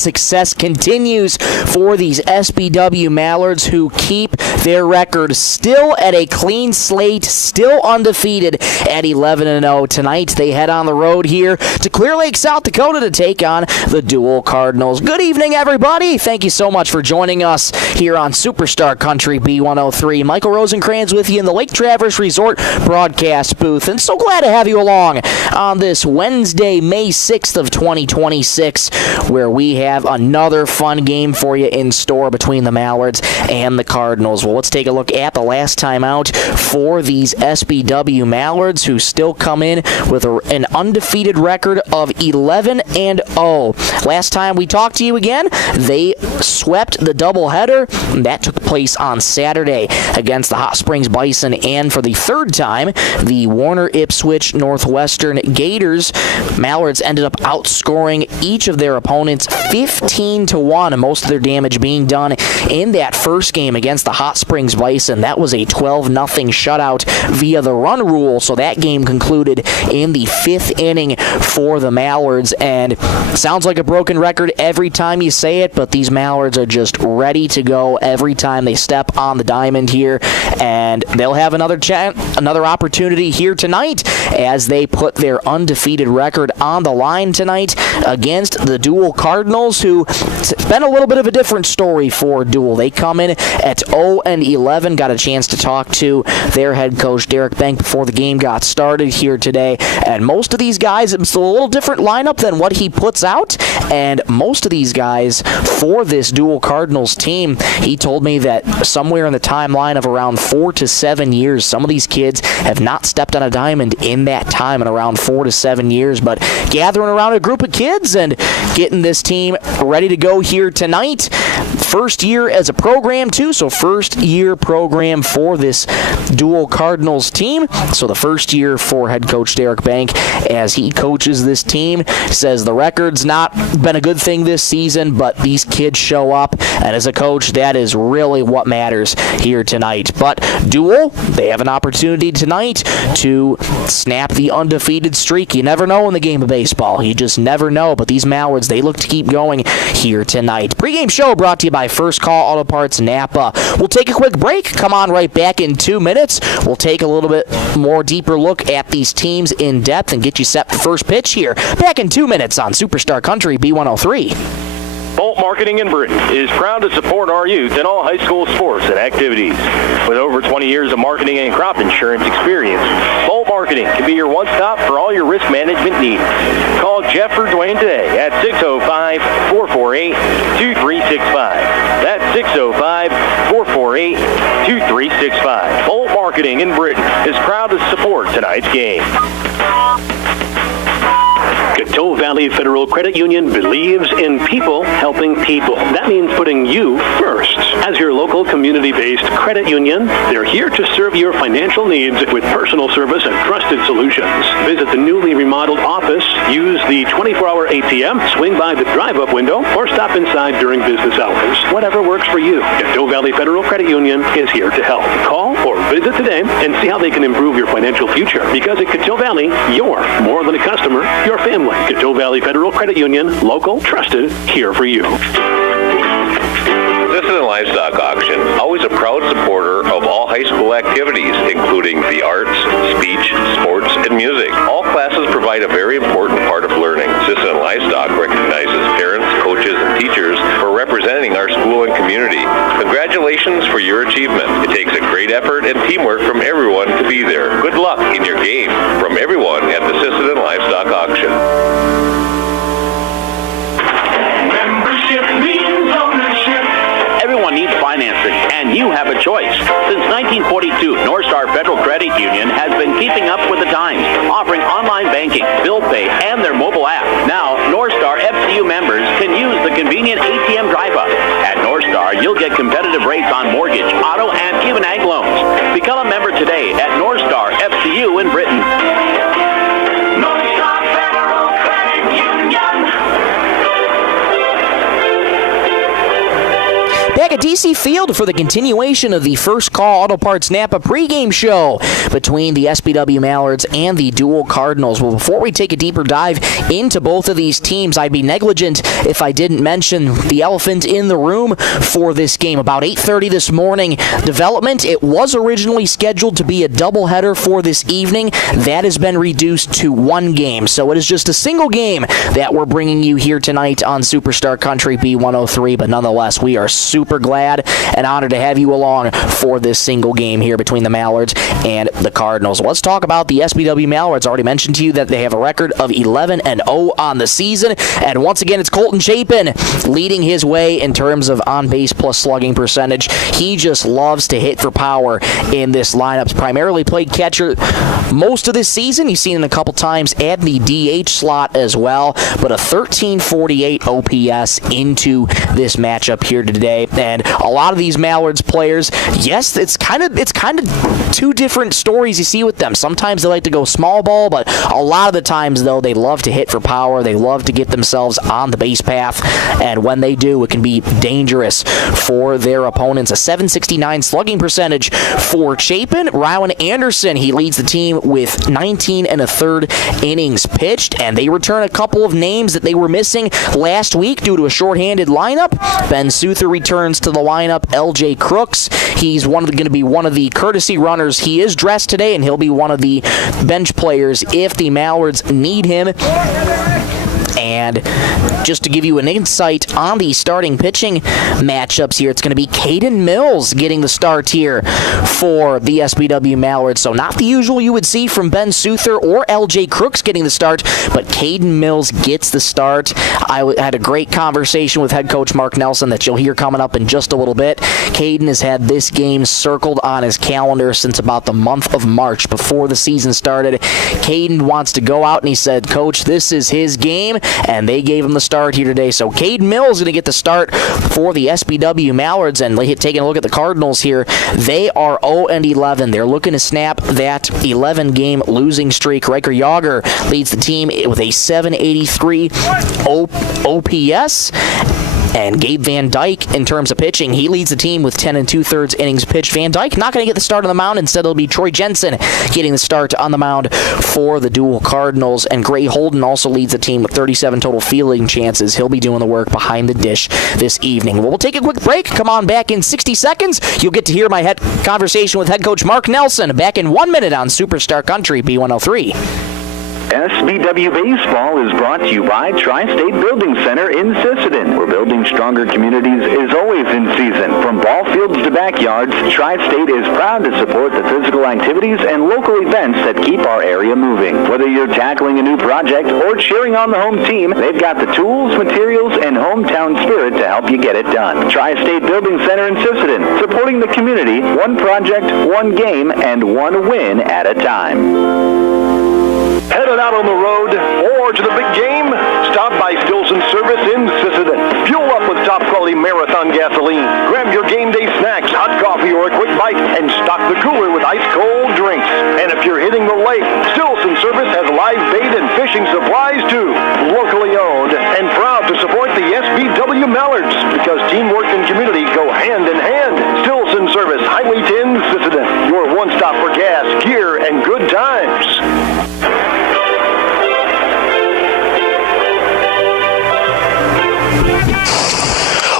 Success continues for these SBW Mallards, who keep their record still at a clean slate, still undefeated at 11-0. Tonight they head on the road here to Clear Lake, South Dakota to take on the Deuel Cardinals. Good evening, everybody. Thank you so much for joining us here on Superstar Country B103. Michael Rosencrans with you in the Lake Traverse Resort broadcast booth, and so glad to have you along on this Wednesday, May 6th of 2026, where we have another fun game for you in store between the Mallards and the Cardinals. Well, let's take a look at the last time out for these SBW Mallards, who still come in with an undefeated record of 11-0. Last time we talked to you again, they swept the doubleheader. That took place on Saturday against the Hot Springs Bison, and for the third time, the Warner Ipswich Northwestern Gators. Mallards ended up outscoring each of their opponents 15-1, and most of their damage being done in that first game against the Hot Springs Bison. That was a 12-0 shutout via the run rule, so that game concluded in the 5th inning for the Mallards, and sounds like a broken record every time you say it, but these Mallards are just ready to go every time they step on the diamond here, and they'll have another opportunity here tonight as they put their undefeated record on the line tonight against the Deuel Cardinals, who it's been a little bit of a different story for Deuel. They come in at 0-11. Got a chance to talk to their head coach, Derek Bank, before the game got started here today, and most of these guys, it's a little different lineup than what he puts out, and most of these guys for this Deuel Cardinals team, he told me that somewhere in the timeline of around 4 to 7 years, some of these kids have not stepped on a diamond in that time, in around 4 to 7 years, but gathering around a group of kids and getting this team ready to go here tonight. First year as a program, too, so first year program for this Deuel Cardinals team. So the first year for head coach Derek Bank as he coaches this team. Says the record's not been a good thing this season, but these kids show up, and as a coach, that is really what matters here tonight. But Deuel, they have an opportunity tonight to snap the undefeated streak. You never know in the game of baseball. You just never know, but these Mallards, they look to keep going here tonight. Pre-game show brought to you by First Call Auto Parts Napa. We'll take a quick break, come on right back in 2 minutes. We'll take a little bit more deeper look at these teams in depth and get you set for first pitch here. Back in 2 minutes on Superstar Country B103. Bolt Marketing in Britton is proud to support our youth in all high school sports and activities. With over 20 years of marketing and crop insurance experience, Bolt Marketing can be your one-stop for all your risk management needs. Call Jeff or Dwayne today at 605-448-2365. That's 605-448-2365. Bolt Marketing in Britton is proud to support tonight's game. Deuel Valley Federal Credit Union believes in people helping people. That means putting you first. As your local community-based credit union, they're here to serve your financial needs with personal service and trusted solutions. Visit the newly remodeled office, use the 24-hour ATM, swing by the drive-up window, or stop inside during business hours. Whatever works for you, Deuel Valley Federal Credit Union is here to help. Call or visit today and see how they can improve your financial future. Because at Deuel Valley, you're more than a customer, you're family. Deuel Valley Federal Credit Union, local, trusted, here for you. Sisseton Livestock Auction, always a proud supporter of all high school activities, including the arts, speech, sports, and music. All classes provide a very important part of learning. Sisseton Livestock recognizes parents, coaches, and teachers for representing our school and community. Congratulations for your achievement. It takes a great effort and teamwork from everyone to be there. Good luck in your game from everyone at the Sisseton Livestock Auction. Membership means ownership. Everyone needs financing, and you have a choice. Since 1942, North Star Federal Credit Union has been keeping up with the times, offering online banking, bill pay, and their mobile app. Now, North Star FCU members can use the convenient ATM drive-up. At North Star, you'll get competitive rates on mortgage, auto, and even ag loans. Become a member today at North Star FCU in Britton. North Star Federal Credit Union. Back at DC Field for the continuation of the First Call Auto Parts Napa pregame show between the SBW Mallards and the Deuel Cardinals. Well, before we take a deeper dive into both of these teams, I'd be negligent if I didn't mention the elephant in the room for this game. About 8:30 this morning, development. It was originally scheduled to be a doubleheader for this evening. That has been reduced to one game, so it is just a single game that we're bringing you here tonight on Superstar Country B103, but nonetheless, we are super glad and honored to have you along for this single game here between the Mallards and the Cardinals. Let's talk about the SBW Mallards. I already mentioned to you that they have a record of 11-0 on the season, and once again, it's Colton Chapin leading his way in terms of on-base plus slugging percentage. He just loves to hit for power in this lineup. Primarily played catcher most of this season. You've seen him a couple times at the DH slot as well, but a 1348 OPS into this matchup here today. And a lot of these Mallards players, yes, it's kind of two different stories you see with them. Sometimes they like to go small ball, but a lot of the times, though, they love to hit for power. They love to get themselves on the base path, and when they do, it can be dangerous for their opponents. A 769 slugging percentage for Chapin. Ryan Anderson, he leads the team with 19 1/3 innings pitched, and they return a couple of names that they were missing last week due to a shorthanded lineup. Ben Souther returns to the lineup. LJ Crooks, he's going to be one of the courtesy runners. He is dressed today, and he'll be one of the bench players if the Mallards need him. And just to give you an insight on the starting pitching matchups here, it's going to be Caden Mills getting the start here for the SBW Mallards. So not the usual you would see from Ben Souther or LJ Crooks getting the start, but Caden Mills gets the start. I had a great conversation with head coach Mark Nelson that you'll hear coming up in just a little bit. Caden has had this game circled on his calendar since about the month of March before the season started. Caden wants to go out, and he said, "Coach, this is his game," and they gave him the start here today. So Caden Mills is going to get the start for the SBW Mallards. And taking a look at the Cardinals here, they are 0-11. They're looking to snap that 11-game losing streak. Riker Yager leads the team with a 783 OPS. And Gabe Van Dyke, in terms of pitching, he leads the team with 10 2/3 innings pitched. Van Dyke not going to get the start on the mound. Instead, it'll be Troy Jensen getting the start on the mound for the Deuel Cardinals. And Gray Holden also leads the team with 37 total fielding chances. He'll be doing the work behind the dish this evening. Well, we'll take a quick break. Come on back in 60 seconds. You'll get to hear my conversation with head coach Mark Nelson back in 1 minute on Superstar Country B103. SBW Baseball is brought to you by Tri-State Building Center in Sisseton, where building stronger communities is always in season. From ball fields to backyards, Tri-State is proud to support the physical activities and local events that keep our area moving. Whether you're tackling a new project or cheering on the home team, they've got the tools, materials, and hometown spirit to help you get it done. Tri-State Building Center in Sisseton, supporting the community, one project, one game, and one win at a time. Headed out on the road or to the big game? Stop by Stilson Service in Sisseton. Fuel up with top-quality Marathon gasoline. Grab your game day snacks, hot coffee, or a quick bite, and stock the cooler with ice-cold drinks. And if you're hitting the lake, Stilson Service has live bait and fishing supplies, too. Locally owned and proud to support the SBW Mallards, because teamwork and community go hand in hand. Stilson Service, Highway 10, Sisseton. Your one-stop for gas, gear, and good times.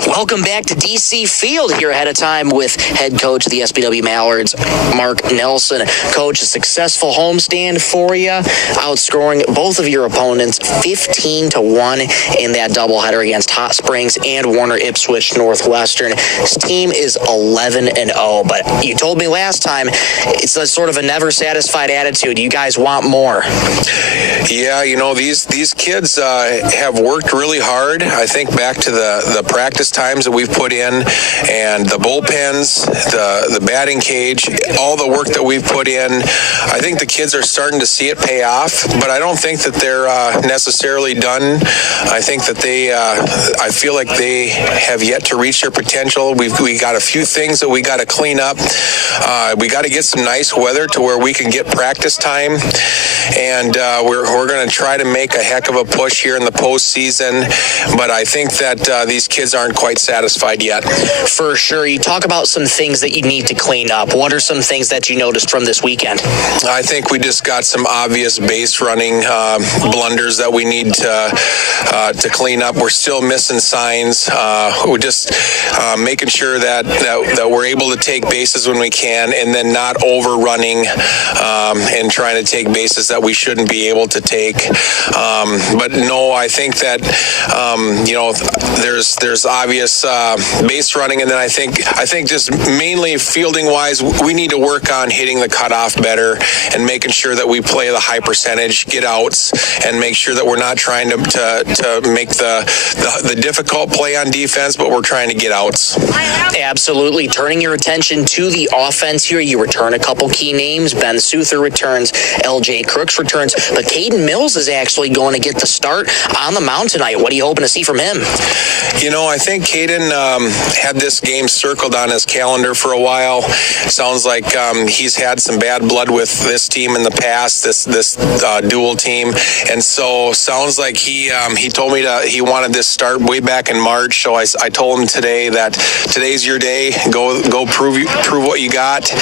Welcome back to DC Field here ahead of time with head coach of the SBW Mallards, Mark Nelson. Coach, a successful homestand for you, outscoring both of your opponents 15-1 in that doubleheader against Hot Springs and Warner Ipswich Northwestern. This team is 11-0, but you told me last time it's a sort of a never satisfied attitude. You guys want more. Yeah, these kids have worked really hard. I think back to the practice times that we've put in, and the bullpens, the batting cage, all the work that we've put in. I think the kids are starting to see it pay off, but I don't think that they're necessarily done. I think that I feel like they have yet to reach their potential. We got a few things that we got to clean up. We got to get some nice weather to where we can get practice time, and we're going to try to make a heck of a push here in the postseason. But I think that these kids aren't quite satisfied yet. For sure. You talk about some things that you need to clean up. What are some things that you noticed from this weekend? I think we just got some obvious base running blunders that we need to clean up. We're still missing signs. We're just making sure that we're able to take bases when we can, and then not overrunning and trying to take bases that we shouldn't be able to take. But no, I think that there's obvious base running, and then I think just mainly fielding wise, we need to work on hitting the cutoff better and making sure that we play the high percentage get outs and make sure that we're not trying to make the difficult play on defense, but we're trying to get outs. Absolutely. Turning your attention to the offense here, you return a couple key names. Ben Souther returns, LJ Crooks returns, but Caden Mills is actually going to get the start on the mound tonight. What are you hoping to see from him? I think Caden had this game circled on his calendar for a while. Sounds like he's had some bad blood with this team in the past, this Deuel team, and so sounds like he told me he wanted this start way back in March. So I told him today that today's your day. Go prove what you got,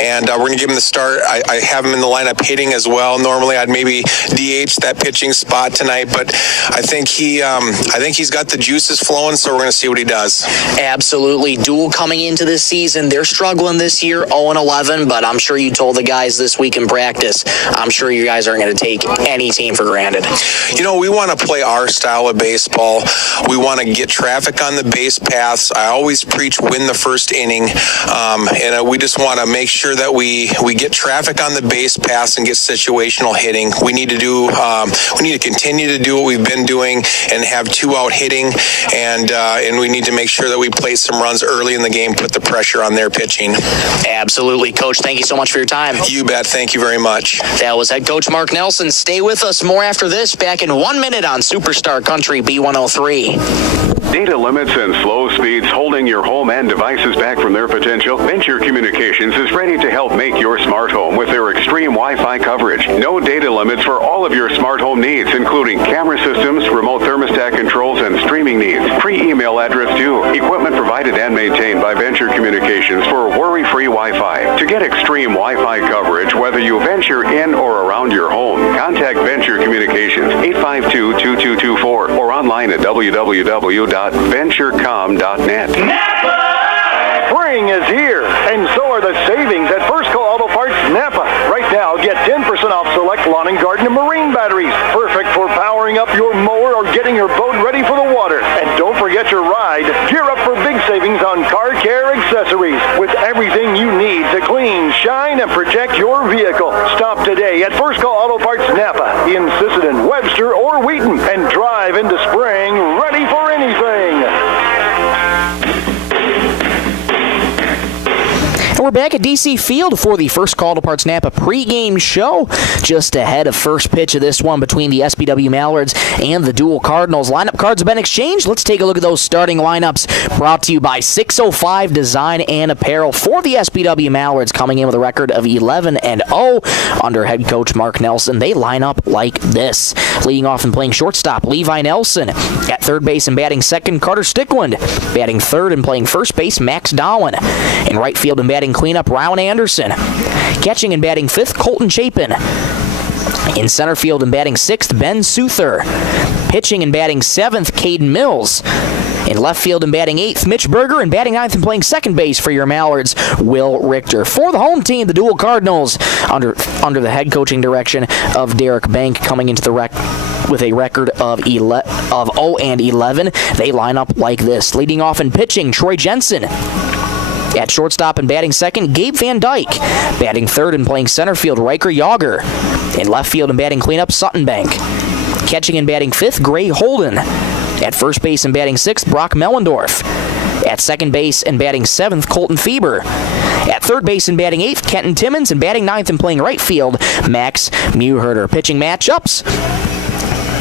and we're gonna give him the start. I have him in the lineup hitting as well. Normally I'd maybe DH that pitching spot tonight, but I think he's got the juices flowing. So we're gonna see what he does. Absolutely. Deuel coming into this season, they're struggling this year, 0-11, but I'm sure you told the guys this week in practice, I'm sure you guys aren't going to take any team for granted. We want to play our style of baseball. We want to get traffic on the base paths. I always preach win the first inning, and we just want to make sure that we get traffic on the base paths and get situational hitting. We need to continue to do what we've been doing and have 2-out hitting, and we need to make sure that we play some runs early in the game, put the pressure on their pitching. Absolutely. Coach, thank you so much for your time. You bet. Thank you very much. That was head coach Mark Nelson. Stay with us. More after this. Back in 1 minute on Superstar Country B103. Data limits and slow speeds holding your home and devices back from their potential? Venture Communications is ready to help make your smart home with their extreme Wi-Fi coverage. No data limits for all of your smart home needs, including camera systems, remote thermostat controls, and streaming needs. Free email address too. Equipment provided and maintained by Venture Communications for worry-free Wi-Fi. To get extreme Wi-Fi coverage, whether you venture in or around your home, contact Venture Communications 852-2224 or online at www.venturecom.net. Napa! Spring is here, and so are the savings at First Call Auto Parts Napa. Right now, get 10% off select lawn and garden and marine batteries. Perfect for powering up your mower or getting your boat ready for the water. And don't forget your ride. Gear up for big savings on car care accessories with everything you need to clean, shine, and protect your vehicle. Stop today at First Call Auto Parts Napa in Sisseton, Webster, or Wheaton, and drive into spring ready for anything. And we're back at DC Field for the First Call to Parts Napa pregame show, just ahead of first pitch of this one between the SBW Mallards and the Deuel Cardinals. Lineup cards have been exchanged. Let's take a look at those starting lineups, brought to you by 605 Design and Apparel. For the SBW Mallards, coming in with a record of 11-0 under head coach Mark Nelson. They line up like this. Leading off and playing shortstop, Levi Nelson. At third base and batting second, Carter Stickland. Batting third and playing first base, Max Dowin. In right field and batting cleanup, Rowan Anderson. Catching and batting fifth, Colton Chapin. In center field and batting sixth, Ben Souther. Pitching and batting seventh, Caden Mills. In left field and batting eighth, Mitch Berger. And batting ninth and playing second base for your Mallards, Will Richter. For the home team, the Deuel Cardinals, under the head coaching direction of Derek Bank, coming into the with a record of 0-11. They line up like this. Leading off and pitching, Troy Jensen. At shortstop and batting second, Gabe Van Dyke. Batting third and playing center field, Riker Yager. In left field and batting cleanup, Sutton Bank. Catching and batting fifth, Gray Holden. At first base and batting sixth, Brock Mellendorf. At second base and batting seventh, Colton Fieber. At third base and batting eighth, Kenton Timmons. And batting ninth and playing right field, Max Muherter. Pitching matchups,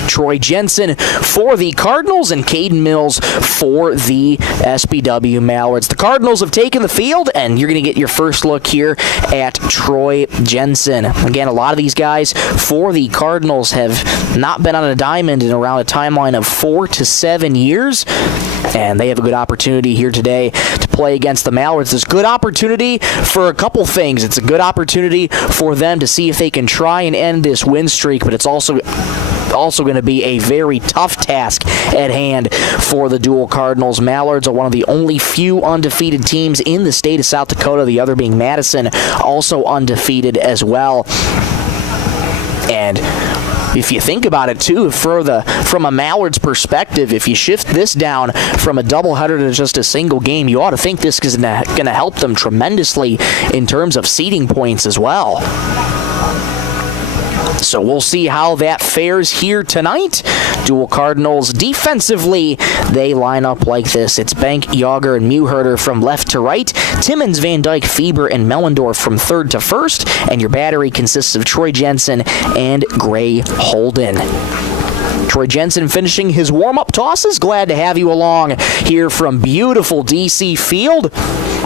Troy Jensen for the Cardinals and Caden Mills for the SBW Mallards. The Cardinals have taken the field, and you're going to get your first look here at Troy Jensen. Again, a lot of these guys for the Cardinals have not been on a diamond in around a timeline of 4 to 7 years. And they have a good opportunity here today to play against the Mallards. There's good opportunity for a couple things. It's a good opportunity for them to see if they can try and end this win streak, but it's also going to be a very tough task at hand for the Deuel Cardinals. Mallards are one of the only few undefeated teams in the state of South Dakota, the other being Madison, also undefeated as well. And if you think about it, too, from a Mallards perspective, if you shift this down from a doubleheader to just a single game, you ought to think this is going to help them tremendously in terms of seeding points as well. So we'll see how that fares here tonight. Deuel Cardinals defensively, they line up like this. It's Bank, Yager, and Muherter from left to right. Timmons, Van Dyke, Fieber, and Mellendorf from third to first. And your battery consists of Troy Jensen and Gray Holden. Troy Jensen finishing his warm-up tosses. Glad to have you along here from beautiful DC Field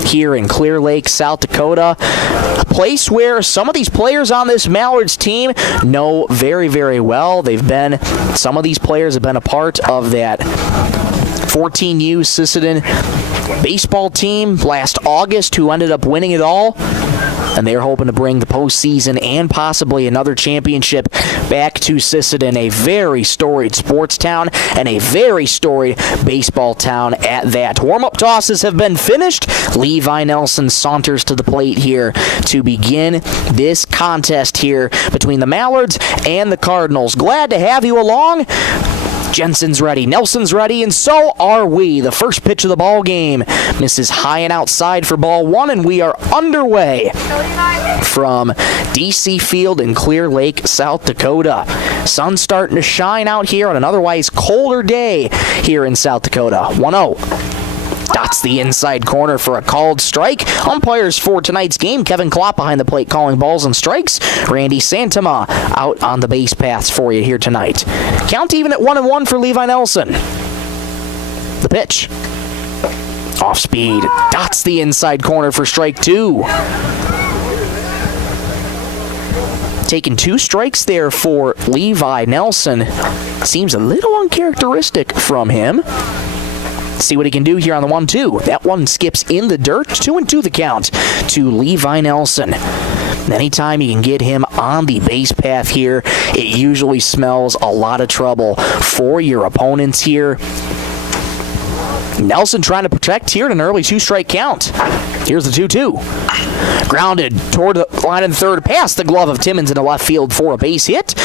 here in Clear Lake, South Dakota. A place where some of these players on this Mallards team know very, very well. Some of these players have been a part of that 14U Sisseton baseball team last August who ended up winning it all. And they're hoping to bring the postseason and possibly another championship back to Sisseton, a very storied sports town and a very storied baseball town at that. Warm-up tosses have been finished. Levi Nelson saunters to the plate here to begin this contest here between the Mallards and the Cardinals. Glad to have you along. Jensen's ready, Nelson's ready, and so are we. The first pitch of the ball game misses high and outside for ball one, and we are underway from DC Field in Clear Lake, South Dakota. Sun's starting to shine out here on an otherwise colder day here in South Dakota. 1-0. Dots the inside corner for a called strike. Umpires for tonight's game, Kevin Klopp behind the plate calling balls and strikes. Randy Santama out on the base paths for you here tonight. Count even at 1-1 for Levi Nelson. The pitch. Off speed. Dots the inside corner for strike two. Taking two strikes there for Levi Nelson. Seems a little uncharacteristic from him. See what he can do here on the 1-2. That one skips in the dirt. 2-2 the count to Levi Nelson. Anytime you can get him on the base path here, it usually smells a lot of trouble for your opponents here. Nelson trying to protect here at an early two-strike count. Here's the 2-2. Grounded toward the line in third, past the glove of Timmons in the left field for a base hit.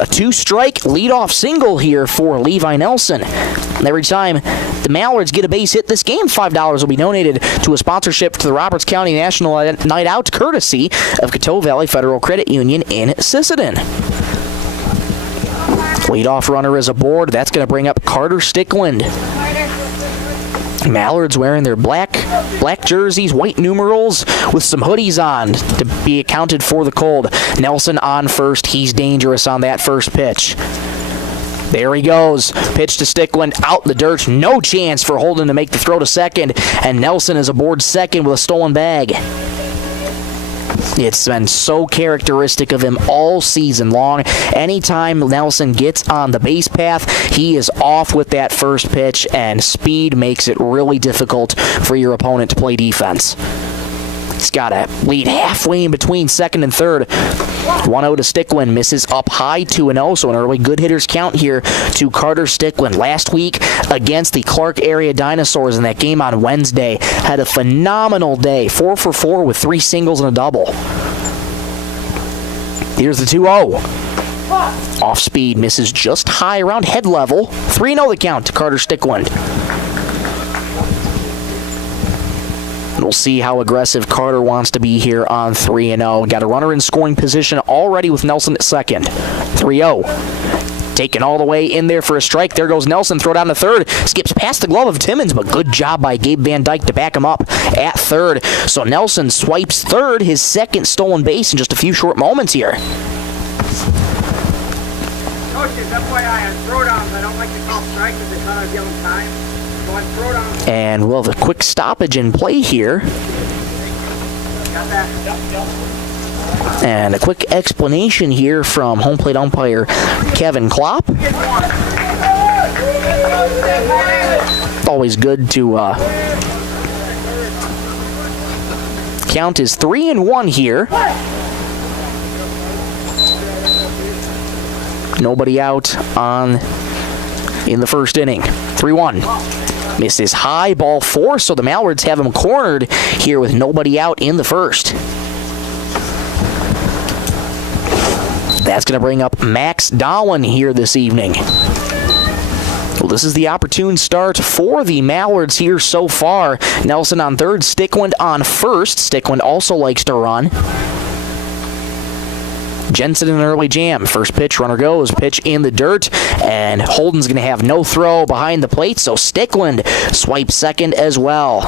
A two-strike leadoff single here for Levi Nelson. And every time the Mallards get a base hit this game, $5 will be donated to a sponsorship to the Roberts County National Night Out, courtesy of Coteau Valley Federal Credit Union in Sisseton. Leadoff runner is aboard. That's going to bring up Carter Stickland. Mallards wearing their black jerseys, white numerals with some hoodies on to be accounted for the cold. Nelson on first. He's dangerous on that first pitch. There he goes. Pitch to Stickland, out the dirt. No chance for Holden to make the throw to second, and Nelson is aboard second with a stolen bag. It's been so characteristic of him all season long. Anytime Nelson gets on the base path, he is off with that first pitch, and speed makes it really difficult for your opponent to play defense. He's got to lead halfway in between second and third. 1-0 to Stickland, misses up high, 2-0, so an early good hitters count here to Carter Stickland. Last week against the Clark area Dinosaurs in that game on Wednesday, had a phenomenal day, 4 for 4 with 3 singles and a double. Here's the 2-0. Off speed, misses just high around head level. 3-0 the count to Carter Stickland. We'll see how aggressive Carter wants to be here on 3-0. Got a runner in scoring position already with Nelson at second. 3-0. Taken all the way in there for a strike. There goes Nelson. Throw down to third. Skips past the glove of Timmons, but good job by Gabe Van Dyke to back him up at third. So Nelson swipes third, his second stolen base in just a few short moments here. Coaches, FYI, on throwdowns, I don't like to call strike because it's not a yellow time. And we'll have a quick stoppage in play here. And a quick explanation here from home plate umpire Kevin Klopp. Always good to count is 3-1 here. Nobody out in the first inning. 3-1. Misses high, ball 4, so the Mallards have him cornered here with nobody out in the first. That's going to bring up Max Dowel here this evening. Well, this is the opportune start for the Mallards here so far. Nelson on third, Stickland on first. Stickland also likes to run. Jensen in an early jam. First pitch, runner goes. Pitch in the dirt, and Holden's going to have no throw behind the plate, so Stickland swipes second as well.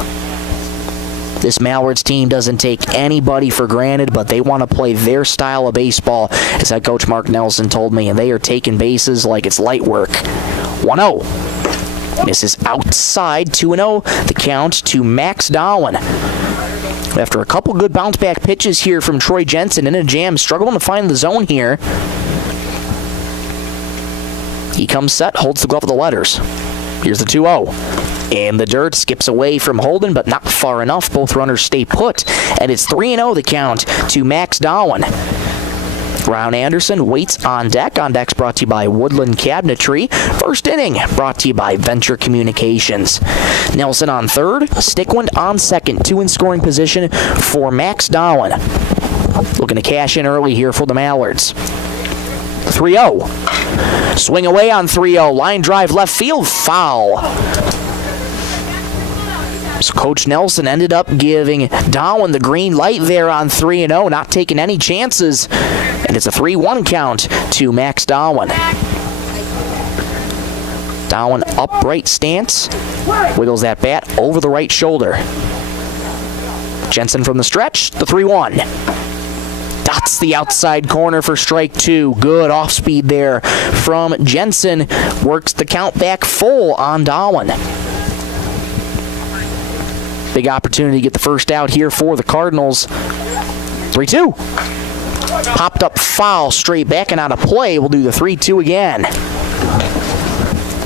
This Mallards team doesn't take anybody for granted, but they want to play their style of baseball, as head coach Mark Nelson told me, and they are taking bases like it's light work. 1-0. Misses outside. 2-0. The count to Max Dowel. After a couple good bounce-back pitches here from Troy Jensen in a jam, struggling to find the zone here. He comes set, holds the glove of the letters. Here's the 2-0. In the dirt, skips away from Holden, but not far enough. Both runners stay put, and it's 3-0 the count to Max Dowel. Brown Anderson waits on deck. On deck's brought to you by Woodland Cabinetry. First inning brought to you by Venture Communications. Nelson on third, Stickland on second. 2 in scoring position for Max Dowel. Looking to cash in early here for the Mallards. 3-0. Swing away on 3-0. Line drive left field. Foul. So Coach Nelson ended up giving Dowel the green light there on 3-0, not taking any chances. And it's a 3-1 count to Max Dowel. Dowel upright stance, wiggles that bat over the right shoulder. Jensen from the stretch, the 3-1. Dots the outside corner for strike 2. Good off speed there from Jensen. Works the count back full on Dowel. Big opportunity to get the first out here for the Cardinals. 3-2. Popped up foul, straight back and out of play. We'll do the 3-2 again.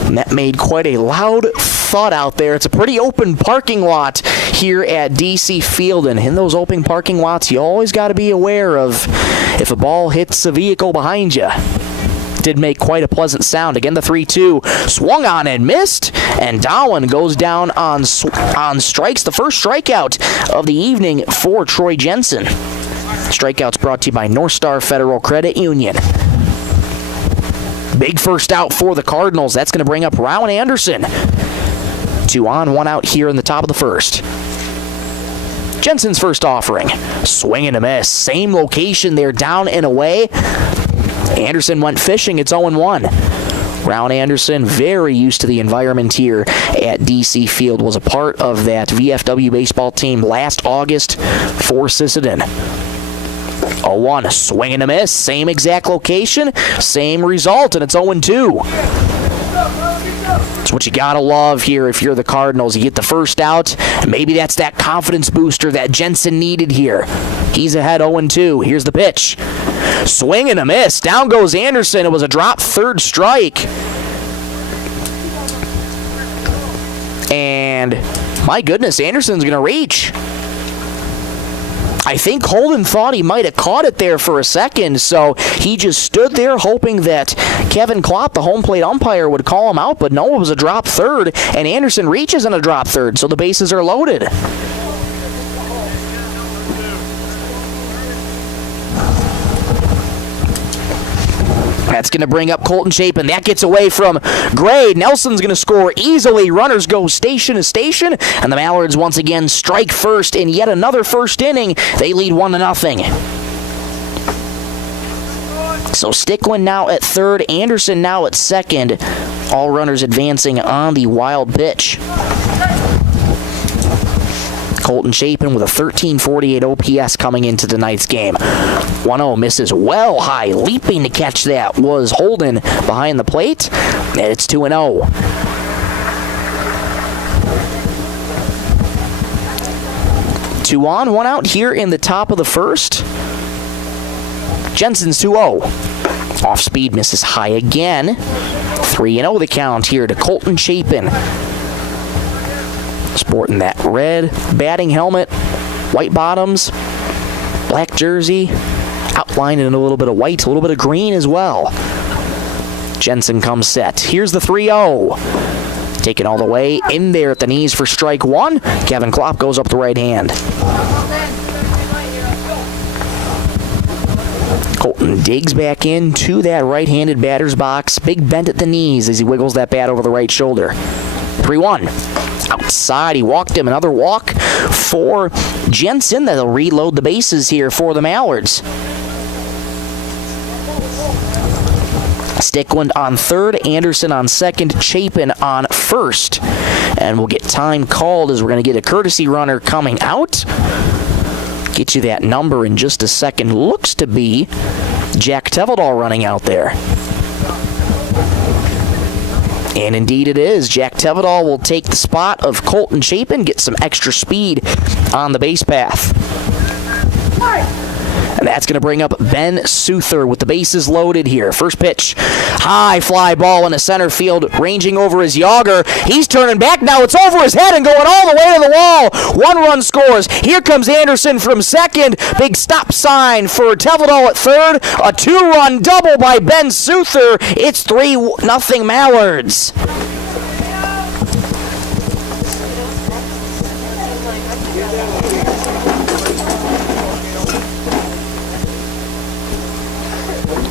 And that made quite a loud thud out there. It's a pretty open parking lot here at DC Field, and in those open parking lots, you always got to be aware of if a ball hits a vehicle behind you. Did make quite a pleasant sound. Again, the 3-2. Swung on and missed, and Dowel goes down on strikes. The first strikeout of the evening for Troy Jensen. Strikeouts brought to you by North Star Federal Credit Union. Big first out for the Cardinals. That's going to bring up Rowan Anderson. 2 on, 1 out here in the top of the first. Jensen's first offering. Swing and a miss. Same location there, down and away. Anderson went fishing. It's 0-1. Rowan Anderson, very used to the environment here at DC Field, was a part of that VFW baseball team last August for Sisseton. 0-1, swing and a miss, same exact location, same result, and it's 0-2. That's what you gotta love here if you're the Cardinals. You get the first out, maybe that's that confidence booster that Jensen needed here. He's ahead 0-2. Here's the pitch. Swing and a miss. Down goes Anderson. It was a drop third strike. And my goodness, Anderson's going to reach. I think Holden thought he might have caught it there for a second, so he just stood there hoping that Kevin Klopp, the home plate umpire, would call him out, but no, it was a drop third, and Anderson reaches on a drop third, so the bases are loaded. That's going to bring up Colton Chapin. That gets away from Gray. Nelson's going to score easily. Runners go station to station, and the Mallards once again strike first in yet another first inning. They lead 1-0. So Stickland now at third, Anderson now at second. All runners advancing on the wild pitch. Colton Chapin with a 1348 OPS coming into tonight's game. 1-0 misses well high. Leaping to catch that was Holden behind the plate. And it's 2-0. Two on, 1 out here in the top of the first. Jensen's 2-0. Off speed misses high again. 3-0 the count here to Colton Chapin. Sporting that red batting helmet, white bottoms, black jersey, outlined in a little bit of white, a little bit of green as well. Jensen comes set. Here's the 3-0. Taken all the way in there at the knees for strike one. Kevin Klopp goes up the right hand. Colton digs back into that right-handed batter's box. Big bend at the knees as he wiggles that bat over the right shoulder. 3-1. Outside, he walked him. Another walk for Jensen. That'll reload the bases here for the Mallards. Stickland on third, Anderson on second, Chapin on first. And we'll get time called as we're going to get a courtesy runner coming out. Get you that number in just a second. Looks to be Jack Teveldall running out there. And indeed it is. Jack Teveldall will take the spot of Colton Chapin, get some extra speed on the base path. And that's going to bring up Ben Souther with the bases loaded here. First pitch, high fly ball into center field, ranging over his Yager. He's turning back now. It's over his head and going all the way to the wall. 1 run scores. Here comes Anderson from second. Big stop sign for Teveldall at third. A 2-run double by Ben Souther. It's 3-0 Mallards.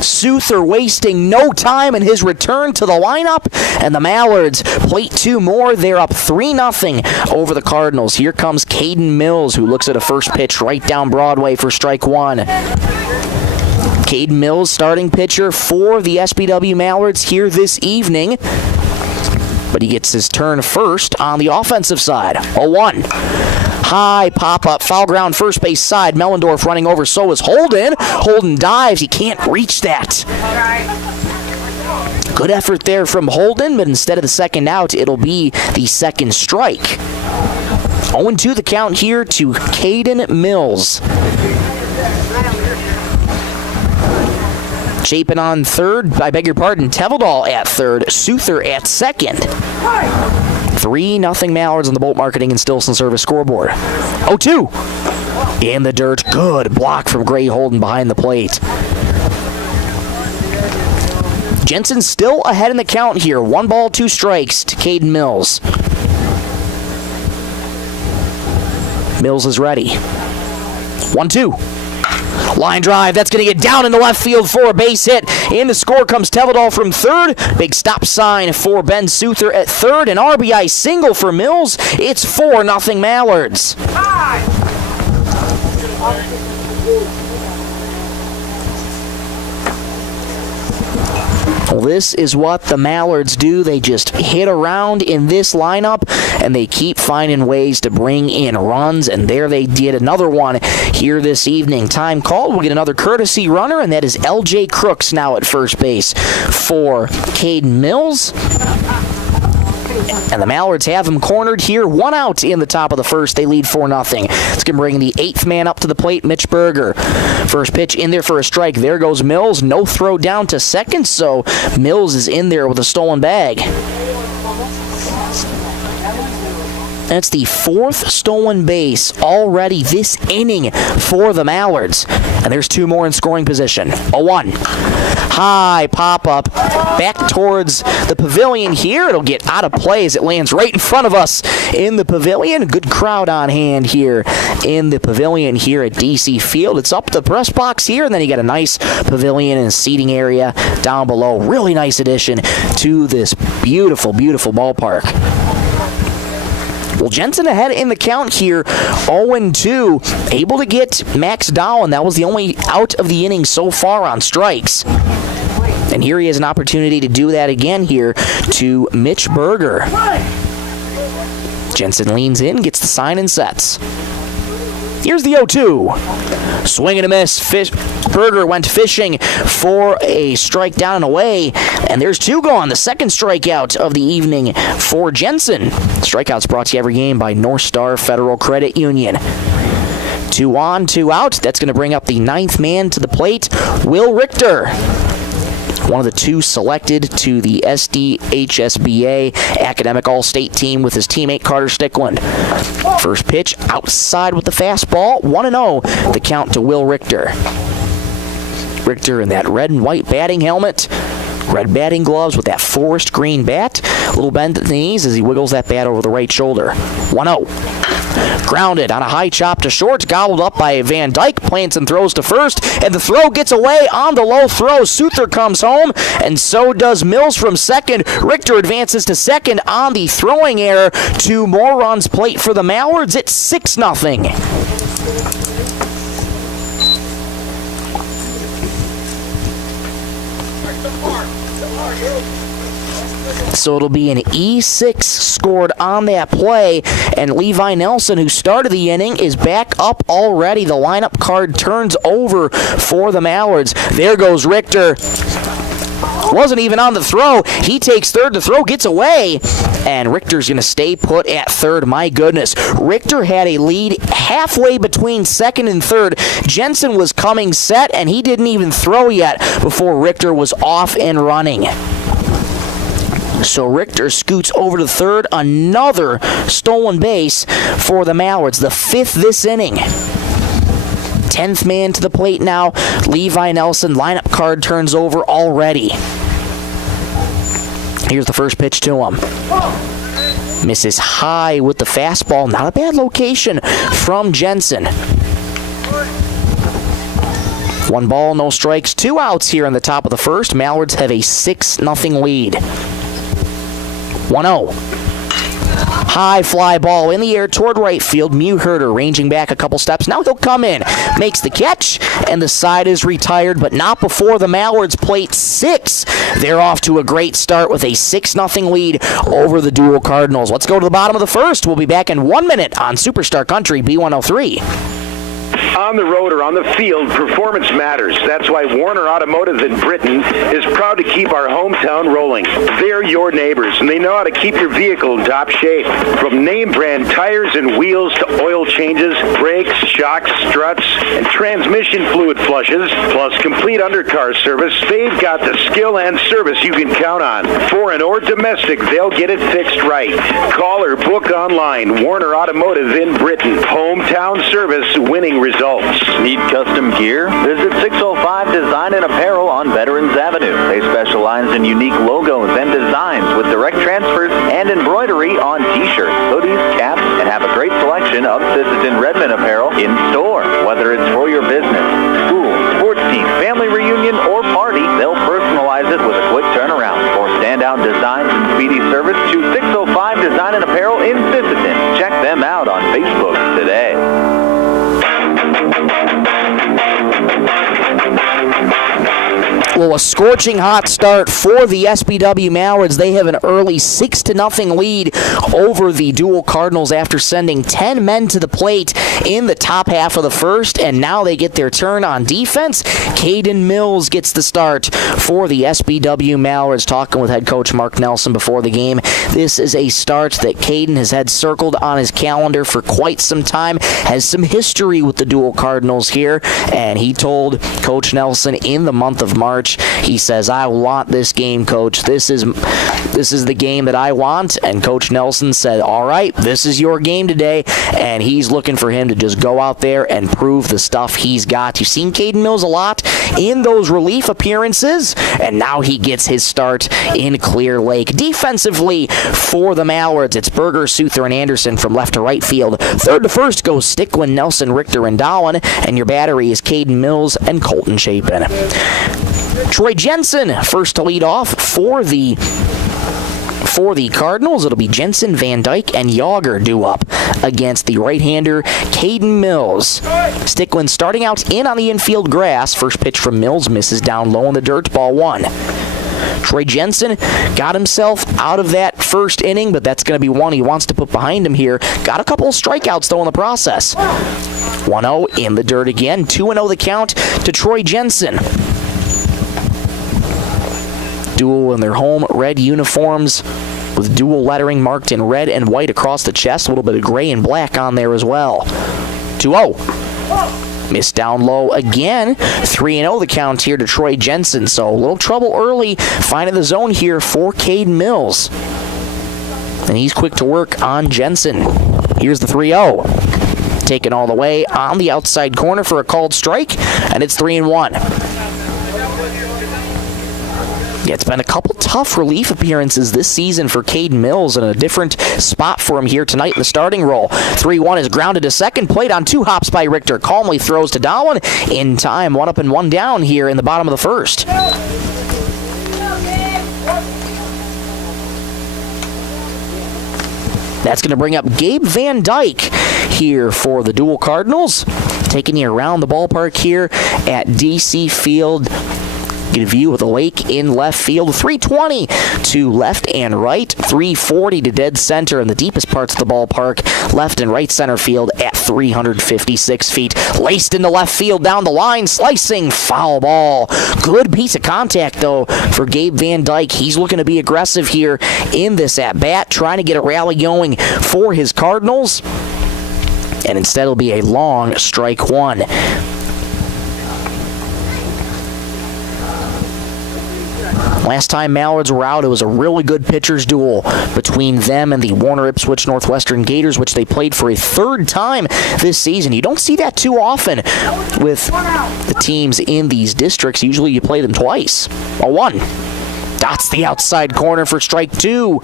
Souther wasting no time in his return to the lineup, and the Mallards plate 2 more. They're up 3-0 over the Cardinals. Here comes Caden Mills, who looks at a first pitch right down Broadway for strike one. Caden Mills, starting pitcher for the SBW Mallards here this evening, but he gets his turn first on the offensive side. 0-1. High pop-up, foul ground, first base side. Mellendorf running over, so is Holden. Holden dives, he can't reach that. Good effort there from Holden, but instead of the second out, it'll be the second strike. 0-2 the count here to Caden Mills. Chapin on third, Teveldall at third, Souther at second. 3-0 Mallards on the Bolt Marketing and Stilson Service scoreboard. 0-2. In the dirt. Good block from Gray Holden behind the plate. Jensen still ahead in the count here. 1 ball, 2 strikes to Caden Mills. Mills is ready. 1-2. Line drive, that's going to get down in the left field for a base hit. In the score comes Teveldall from third. Big stop sign for Ben Souther at third. An RBI single for Mills. It's 4-0 Mallards. Well, this is what the Mallards do. They just hit around in this lineup, and they keep finding ways to bring in runs, and there they did another one here this evening. Time called. We'll get another courtesy runner, and that is L.J. Crooks now at first base for Caden Mills. And the Mallards have him cornered here. 1 out in the top of the first. They lead 4-0. It's going to bring the 8th man up to the plate, Mitch Berger. First pitch in there for a strike. There goes Mills. No throw down to second, so Mills is in there with a stolen bag. That's the 4th stolen base already this inning for the Mallards. And there's 2 more in scoring position. 0-1. High pop-up back towards the pavilion here. It'll get out of play as it lands right in front of us in the pavilion. Good crowd on hand here in the pavilion here at DC Field. It's up the press box here, and then you got a nice pavilion and seating area down below. Really nice addition to this beautiful, beautiful ballpark. Well, Jensen ahead in the count here, 0-2. Able to get Max Dowell, and that was the only out of the inning so far on strikes. And here he has an opportunity to do that again here to Mitch Berger. Jensen leans in, gets the sign and sets. Here's the 0-2. Swing and a miss. Berger went fishing for a strike down and away, and there's 2 gone. The second strikeout of the evening for Jensen. Strikeouts brought to you every game by North Star Federal Credit Union. 2 on, 2 out. That's going to bring up the 9th man to the plate, Will Richter. one of the two selected to the SDHSBA Academic All-State team with his teammate Carter Stickland. First pitch outside with the fastball, 1-0, the count to Will Richter. Richter in that red and white batting helmet, red batting gloves with that forest green bat, a little bend at the knees as he wiggles that bat over the right shoulder. 1-0. Grounded on a high chop to short, gobbled up by Van Dyke, plants and throws to first, and the throw gets away on the low throw. Souther comes home, and so does Mills from second. Richter advances to second on the throwing error. 2 more runs plate for the Mallards. It's 6-0. So it'll be an E6 scored on that play, and Levi Nelson, who started the inning, is back up already. The lineup card turns over for the Mallards. There goes Richter. Wasn't even on the throw. He takes third. The throw gets away, and Richter's going to stay put at third. My goodness. Richter had a lead halfway between second and third. Jensen was coming set, and he didn't even throw yet before Richter was off and running. So Richter scoots over to third. Another stolen base for the Mallards, the 5th this inning. 10th man to the plate now. Levi Nelson, lineup card turns over already. Here's the first pitch to him. Misses high with the fastball. Not a bad location from Jensen. 1 ball, no strikes, 2 outs here in the top of the first. Mallards have a 6-0 lead. 1-0. High fly ball in the air toward right field. Mewherter ranging back a couple steps. Now he'll come in. Makes the catch, and the side is retired, but not before the Mallards plate 6. They're off to a great start with a 6-0 lead over the Deuel Cardinals. Let's go to the bottom of the first. We'll be back in 1 minute on Superstar Country B103. On the road or on the field, performance matters. That's why Warner Automotive in Britton is proud to keep our hometown rolling. They're your neighbors, and they know how to keep your vehicle in top shape. From name brand tires and wheels to oil changes, brakes, shocks, struts, and transmission fluid flushes, plus complete undercar service, they've got the skill and service you can count on. Foreign or domestic, they'll get it fixed right. Call or book online. Warner Automotive in Britton. Hometown service, winning results. Need custom gear? Visit 605 Design and Apparel on Veterans Avenue. They specialize in unique logos and designs with direct transfers and embroidery on t-shirts, hoodies, caps, and have a great selection of Sisseton Redmond apparel in store. Whether it's for your business, school, sports team, family reunion, or party, they'll personalize it with a quick turnaround. For standout designs and speedy service, choose 605 Design and Apparel in Sisseton. Check them out on Facebook today. Well, a scorching hot start for the SBW Mallards. They have an early 6-0 lead over the Deuel Cardinals after sending 10 men to the plate in the top half of the first, and now they get their turn on defense. Caden Mills gets the start for the SBW Mallards. Talking with head coach Mark Nelson before the game, this is a start that Caden has had circled on his calendar for quite some time, has some history with the Deuel Cardinals here, and he told Coach Nelson in the month of March, he says, I want this game, Coach. This is the game that I want. And Coach Nelson said, all right, this is your game today. And he's looking for him to just go out there and prove the stuff he's got. You've seen Caden Mills a lot in those relief appearances, and now he gets his start in Clear Lake. Defensively for the Mallards, it's Berger, Souther, and Anderson from left to right field. Third to first goes Stickland, Nelson, Richter, and Deuel, and your battery is Caden Mills and Colton Chapin. Troy Jensen first to lead off for the Cardinals. It'll be Jensen, Van Dyke, and Yager due up against the right-hander Caden Mills. Stickland starting out in on the infield grass. First pitch from Mills misses down low in the dirt, ball 1. Troy Jensen got himself out of that first inning, but that's going to be one he wants to put behind him here. Got a couple of strikeouts, though, in the process. 1-0 in the dirt again. 2-0 the count to Troy Jensen. Deuel in their home red uniforms with Deuel lettering marked in red and white across the chest. A little bit of gray and black on there as well. 2-0. Missed down low again. 3-0 the count here to Troy Jensen. So a little trouble early finding the zone here for Cade Mills. And he's quick to work on Jensen. Here's the 3-0. Taken all the way on the outside corner for a called strike, and it's 3-1. Yeah, it's been a couple tough relief appearances this season for Cade Mills, and a different spot for him here tonight in the starting role. 3-1 is grounded to second, played on 2 hops by Richter. Calmly throws to Dowell in time. 1 up and 1 down here in the bottom of the first. That's going to bring up Gabe Van Dyke here for the Deuel Cardinals. Taking you around the ballpark here at DC Field. Get a view of the lake in left field. 320 to left and right. 340 to dead center in the deepest parts of the ballpark. Left and right center field at 356 feet. Laced into left field down the line. Slicing foul ball. Good piece of contact, though, for Gabe Van Dyke. He's looking to be aggressive here in this at-bat, trying to get a rally going for his Cardinals. And instead it'll be a long strike 1. Last time Mallards were out, it was a really good pitcher's duel between them and the Warner Ipswich Northwestern Gators, which they played for a 3rd time this season. You don't see that too often with the teams in these districts. Usually you play them twice. 0-1. Dots the outside corner for strike 2,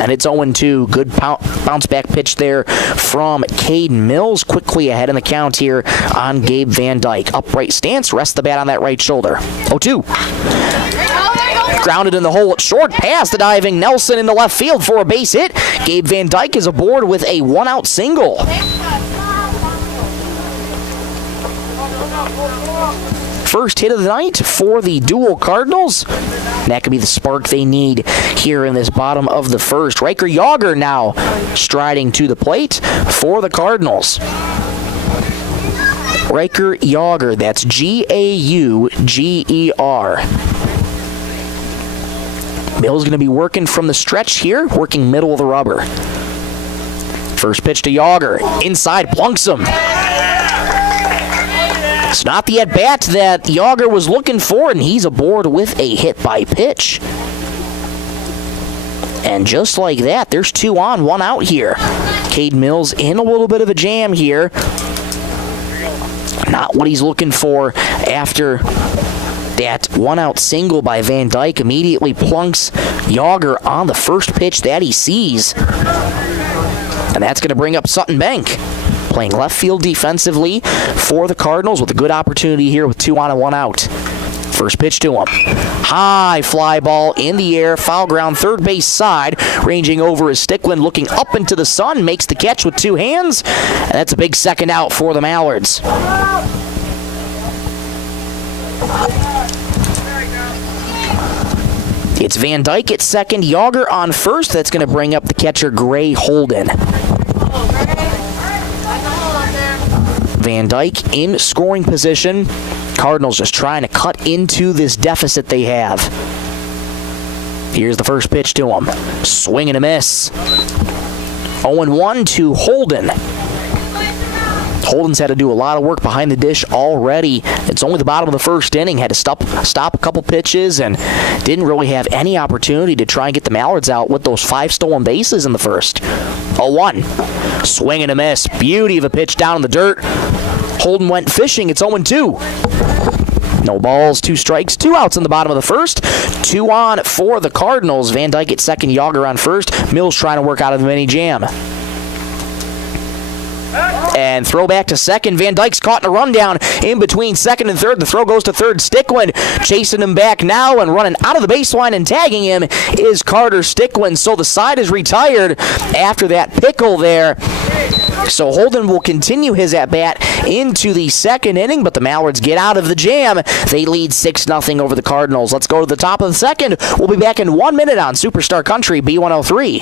and it's 0-2. Good bounce back pitch there from Cade Mills. Quickly ahead in the count here on Gabe Van Dyke. Upright stance, rests the bat on that right shoulder. 0-2. Grounded in the hole at short, past the diving Nelson in the left field for a base hit. Gabe Van Dyke is aboard with a 1-out single. First hit of the night for the Deuel Cardinals. That could be the spark they need here in this bottom of the first. Riker Yager now striding to the plate for the Cardinals. Riker Yager, that's Gauger. Mills going to be working from the stretch here, working middle of the rubber. First pitch to Yager. Inside, plunks him. It's not the at-bat that Yager was looking for, and he's aboard with a hit by pitch. And just like that, there's 2 on, 1 out here. Cade Mills in a little bit of a jam here. Not what he's looking for after that 1-out single by Van Dyke. Immediately plunks Yager on the first pitch that he sees. And that's going to bring up Sutton Bank, playing left field defensively for the Cardinals with a good opportunity here with 2 on and 1 out. First pitch to him. High fly ball in the air, foul ground, third base side. Ranging over is Stickland, looking up into the sun, makes the catch with 2 hands. And that's a big second out for the Mallards. It's Van Dyke at second, Yager on first. That's going to bring up the catcher, Gray Holden. Van Dyke in scoring position. Cardinals just trying to cut into this deficit they have. Here's the first pitch to him. Swing and a miss. 0-1 to Holden. Holden's had to do a lot of work behind the dish already. It's only the bottom of the first inning. Had to stop a couple pitches and didn't really have any opportunity to try and get the Mallards out with those 5 stolen bases in the first. 0-1. Swing and a miss. Beauty of a pitch down in the dirt. Holden went fishing. It's 0-2. No balls, 2 strikes, 2 outs in the bottom of the first. 2 on for the Cardinals. Van Dyke at second, Yager on first. Mills trying to work out of the mini jam. And throw back to second. Van Dyke's caught in a rundown in between second and third. The throw goes to third. Stickland chasing him back now and running out of the baseline and tagging him is Carter Stickland. So the side is retired after that pickle there. So Holden will continue his at-bat into the second inning, but the Mallards get out of the jam. They lead 6-0 over the Cardinals. Let's go to the top of the second. We'll be back in 1 minute on Superstar Country B103.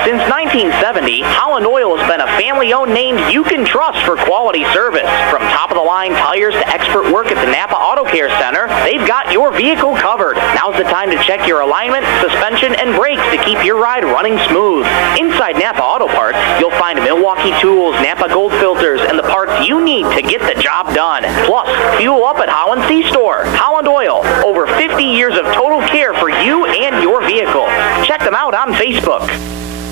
Since 1970, Holland Oil has been a family-owned name you can trust for quality service. From top-of-the-line tires to expert work at the Napa Auto Care Center, they've got your vehicle covered. Now's the time to check your alignment, suspension, and brakes to keep your ride running smooth. Inside Napa Auto Parts, you'll find Milwaukee Milwaukee tools, Napa Gold filters, and the parts you need to get the job done. Plus, fuel up at Holland C-Store. Holland Oil, over 50 years of total care for you and your vehicle. Check them out on Facebook.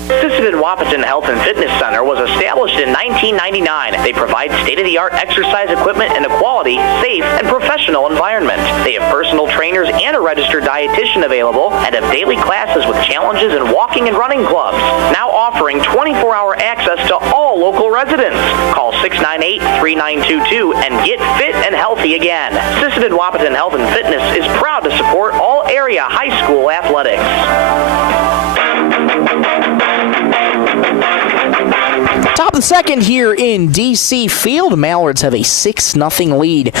Sisseton Wahpeton Health and Fitness Center was established in 1999. They provide state-of-the-art exercise equipment in a quality, safe, and professional environment. They have personal trainers and a registered dietitian available and have daily classes with challenges in walking and running clubs. Now offering 24-hour access to all local residents. Call 698-3922 and get fit and healthy again. Sisseton Wahpeton Health and Fitness is proud to support all area high school athletics. Top of the second here in D.C. Field. Mallards have a 6-0 lead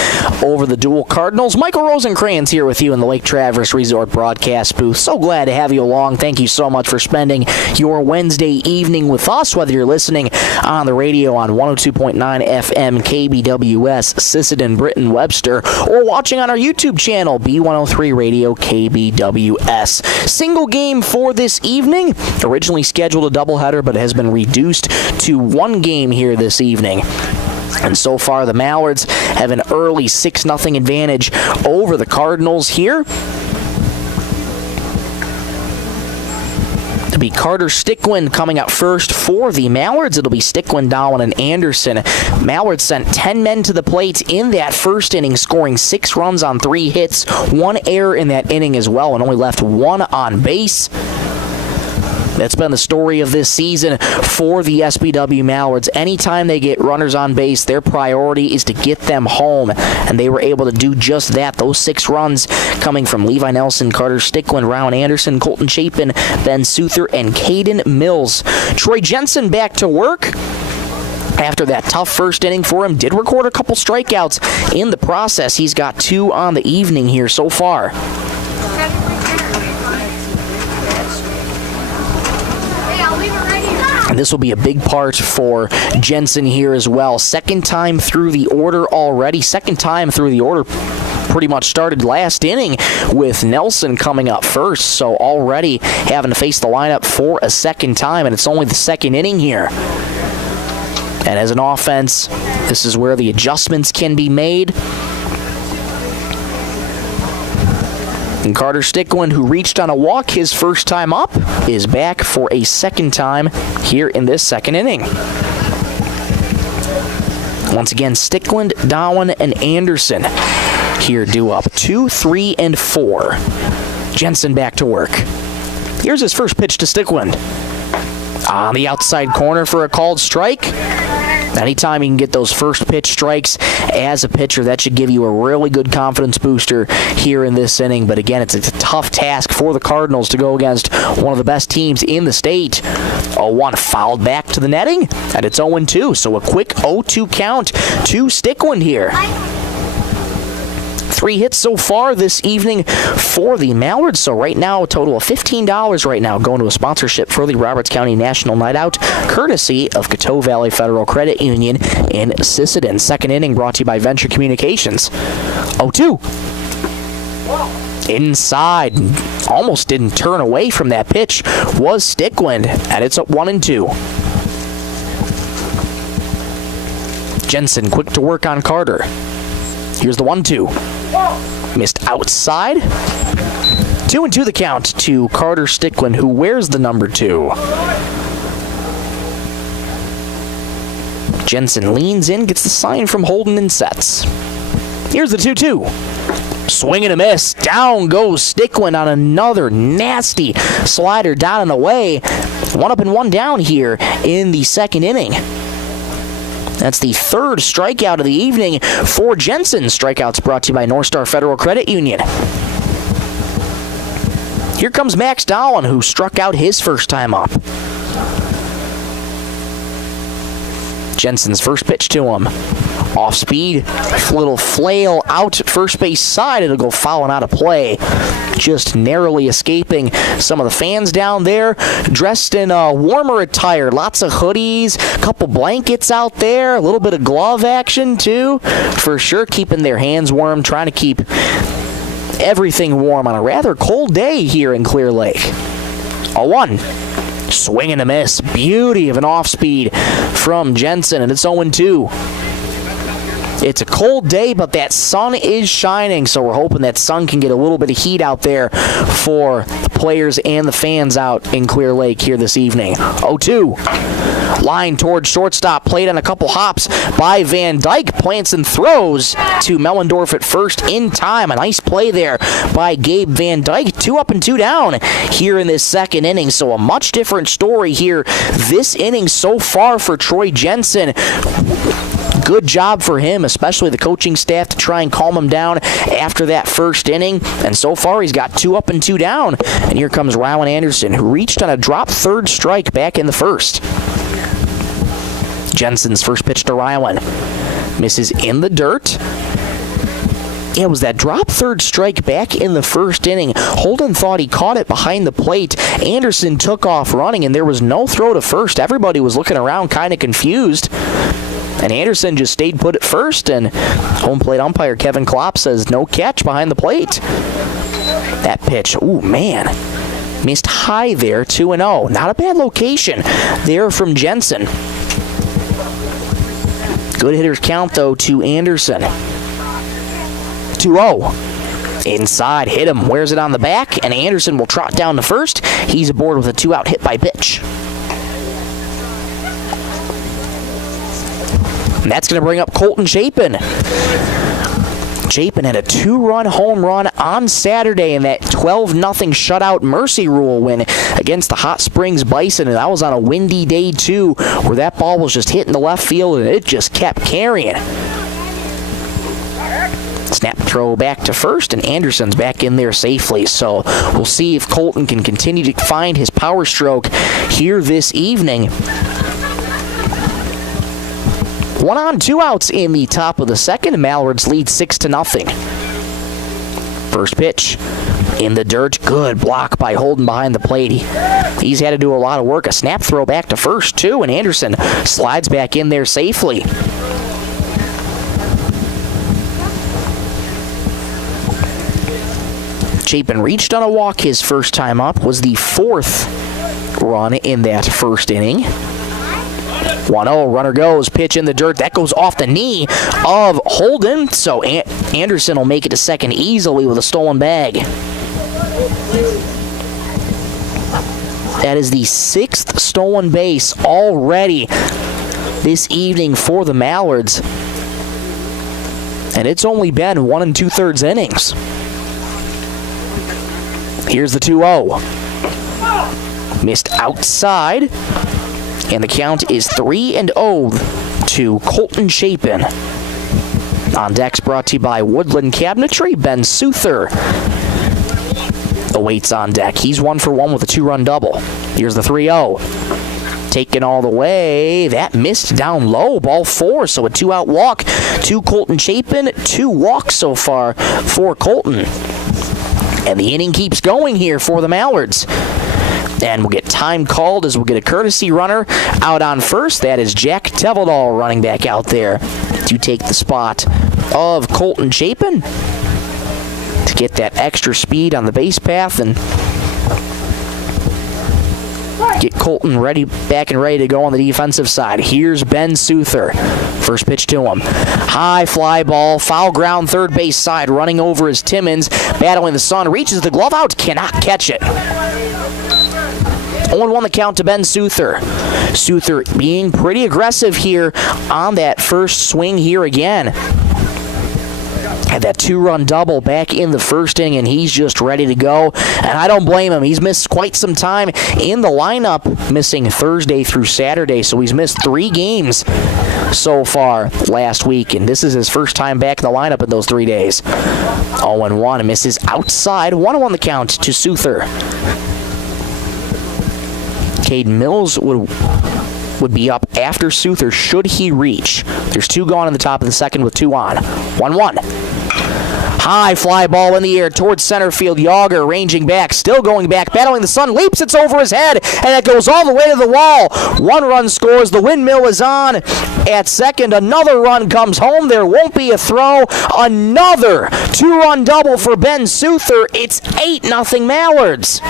over the Deuel Cardinals. Michael Rosencrans here with you in the Lake Traverse Resort broadcast booth. So glad to have you along. Thank you so much for spending your Wednesday evening with us, whether you're listening on the radio on 102.9 FM KBWS, Sisseton, Britton, Webster, or watching on our YouTube channel, B103 Radio KBWS. Single game for this evening. Originally scheduled a doubleheader, but has been reduced to one game here this evening. And so far, the Mallards have an early 6-0 advantage over the Cardinals here. It'll be Carter Stickwind coming up first for the Mallards. It'll be Stickwind, Dowel, and Anderson. Mallards sent 10 men to the plate in that first inning, scoring 6 runs on 3 hits, 1 error in that inning as well, and only left 1 on base. That's been the story of this season for the SBW Mallards. Anytime they get runners on base, their priority is to get them home, and they were able to do just that. Those 6 runs coming from Levi Nelson, Carter Stickwind, Ryan Anderson, Colton Chapin, Ben Souther, and Caden Mills. Troy Jensen back to work after that tough first inning for him. Did record a couple strikeouts in the process. He's got 2 on the evening here so far. And this will be a big part for Jensen here as well. Second time through the order already. Second time through the order pretty much started last inning with Nelson coming up first. So already having to face the lineup for a second time, and it's only the second inning here. And as an offense, this is where the adjustments can be made. And Carter Stickwind, who reached on a walk his first time up, is back for a second time here in this second inning. Once again, Stickwind, Dowen, and Anderson here due up 2, 3, and 4. Jensen back to work. Here's his first pitch to Stickwind. On the outside corner for a called strike. Anytime you can get those first pitch strikes as a pitcher, that should give you a really good confidence booster here in this inning. But again, it's a tough task for the Cardinals to go against one of the best teams in the state. 0-1 fouled back to the netting, and it's 0-2. So a quick 0-2 count to Stickwind here. 3 hits so far this evening for the Mallards. So right now, a total of $15 right now going to a sponsorship for the Roberts County National Night Out, courtesy of Coteau Valley Federal Credit Union in Sisseton. Second inning brought to you by Venture Communications. 0-2. Inside. Almost didn't turn away from that pitch was Stickwind, and it's at 1-2. Jensen quick to work on Carter. Here's the 1-2. Missed outside. 2-2 the count to Carter Stickwind, who wears the number 2. Jensen leans in, gets the sign from Holden, and sets. Here's the 2-2. Swing and a miss. Down goes Stickwind on another nasty slider down and away. 1 up and 1 down here in the second inning. That's the 3rd strikeout of the evening for Jensen. Strikeouts brought to you by North Star Federal Credit Union. Here comes Max Dowlen, who struck out his first time up. Jensen's first pitch to him. Off speed, little flail out at first base side. It'll go fouling out of play. Just narrowly escaping some of the fans down there, dressed in warmer attire. Lots of hoodies, a couple blankets out there, a little bit of glove action too. For sure keeping their hands warm, trying to keep everything warm on a rather cold day here in Clear Lake. 0-1. Swing and a miss. Beauty of an off-speed from Jensen, and it's 0-2. It's a cold day, but that sun is shining, so we're hoping that sun can get a little bit of heat out there for the players and the fans out in Clear Lake here this evening. 0-2. Line towards shortstop, played on a couple hops by Van Dyke. Plants and throws to Mellendorf at first in time. A nice play there by Gabe Van Dyke. 2 up and 2 down here in this second inning, so a much different story here this inning so far for Troy Jensen. Good job for him, especially the coaching staff, to try and calm him down after that first inning. And so far, he's got 2 up and 2 down. And here comes Rowan Anderson, who reached on a drop third strike back in the first. Jensen's first pitch to Rylan. Misses in the dirt. Yeah, it was that drop third strike back in the first inning. Holden thought he caught it behind the plate. Anderson took off running, and there was no throw to first. Everybody was looking around kind of confused. And Anderson just stayed put at first, and home plate umpire Kevin Klopp says no catch behind the plate. That pitch, ooh, man. Missed high there, 2-0. Not a bad location there from Jensen. Good hitters count, though, to Anderson. 2-0. Inside, hit him, wears it on the back, and Anderson will trot down to first. He's aboard with a 2-out hit by pitch. And that's going to bring up Colton Chapin. Chapin had a 2-run home run on Saturday in that 12-0 shutout Mercy Rule win against the Hot Springs Bison, and that was on a windy day too, where that ball was just hitting the left field and it just kept carrying. Snap throw back to first, and Anderson's back in there safely. So we'll see if Colton can continue to find his power stroke here this evening. 1 on, 2 outs in the top of the second. Mallards lead 6-0. First pitch in the dirt. Good block by Holden behind the plate. He's had to do a lot of work. A snap throw back to first, too, and Anderson slides back in there safely. Chapin reached on a walk his first time up. Was the 4th run in that first inning. 1-0, runner goes, pitch in the dirt. That goes off the knee of Holden, so Anderson will make it to second easily with a stolen bag. That is the 6th stolen base already this evening for the Mallards. And it's only been 1 2/3 innings. Here's the 2-0. Missed outside. And the count is 3-0 to Colton Chapin. On deck's brought to you by Woodland Cabinetry. Ben Souther awaits on deck. He's 1 for 1 with a 2-run double. Here's the 3-0. Taken all the way. That missed down low. Ball 4, so a 2-out walk to Colton Chapin. 2 walks so far for Colton. And the inning keeps going here for the Mallards. And we'll get time called as we'll get a courtesy runner out on first. That is Jack Teveldal running back out there to take the spot of Colton Chapin to get that extra speed on the base path and get Colton back and ready to go on the defensive side. Here's Ben Souther. First pitch to him. High fly ball, foul ground, third base side, running over is Timmons, battling the sun, reaches the glove out, cannot catch it. 0-1 the count to Ben Souther. Souther being pretty aggressive here on that first swing here again. Had that 2-run double back in the first inning, and he's just ready to go. And I don't blame him. He's missed quite some time in the lineup, missing Thursday through Saturday, so he's missed 3 games so far last week, and this is his first time back in the lineup in those 3 days. 0-1, misses outside. 1-1 the count to Souther. Caden Mills would be up after Souther should he reach. There's 2 gone in the top of the second with 2 on. 1-1. High fly ball in the air towards center field. Yager ranging back, still going back, battling the sun, leaps, it's over his head, and it goes all the way to the wall. 1 run scores, the windmill is on at second. Another run comes home, there won't be a throw. Another 2-run double for Ben Souther. It's 8-0 Mallards.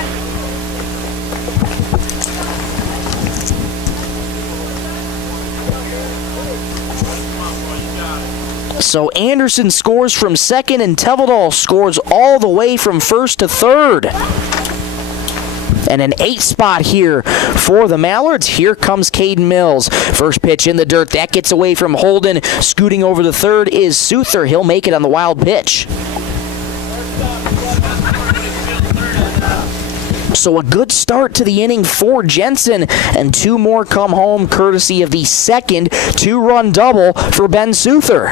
So Anderson scores from second, and Teveldal scores all the way from first to third. And an 8 spot here for the Mallards. Here comes Caden Mills. First pitch in the dirt. That gets away from Holden. Scooting over the third is Souther. He'll make it on the wild pitch. So a good start to the inning for Jensen, and 2 more come home courtesy of the second 2-run double for Ben Souther.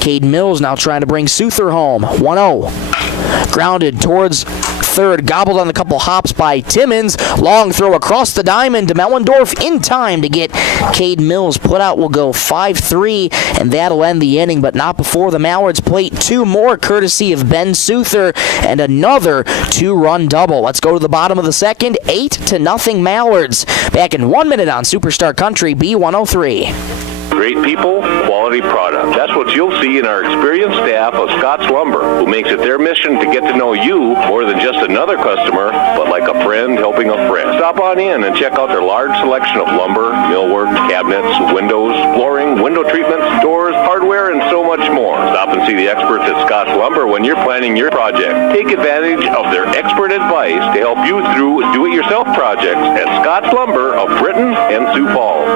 Caden Mills now trying to bring Souther home. 1-0. Grounded towards third, gobbled on a couple hops by Timmons. Long throw across the diamond to Mellendorf in time to get Caden Mills put out. Will go 5-3, and that'll end the inning, but not before the Mallards plate 2 more courtesy of Ben Souther and another 2-run double. Let's go to the bottom of the second. 8-0 Mallards. Back in 1 minute on Superstar Country B103. Great people, quality product. That's what you'll see in our experienced staff of Scott's Lumber, who makes it their mission to get to know you more than just another customer, but like a friend helping a friend. Stop on in and check out their large selection of lumber, millwork, cabinets, windows, flooring, window treatments, doors, hardware, and so much more. Stop and see the experts at Scott's Lumber when you're planning your project. Take advantage of their expert advice to help you through do-it-yourself projects at Scott's Lumber of Britton and Sioux Falls.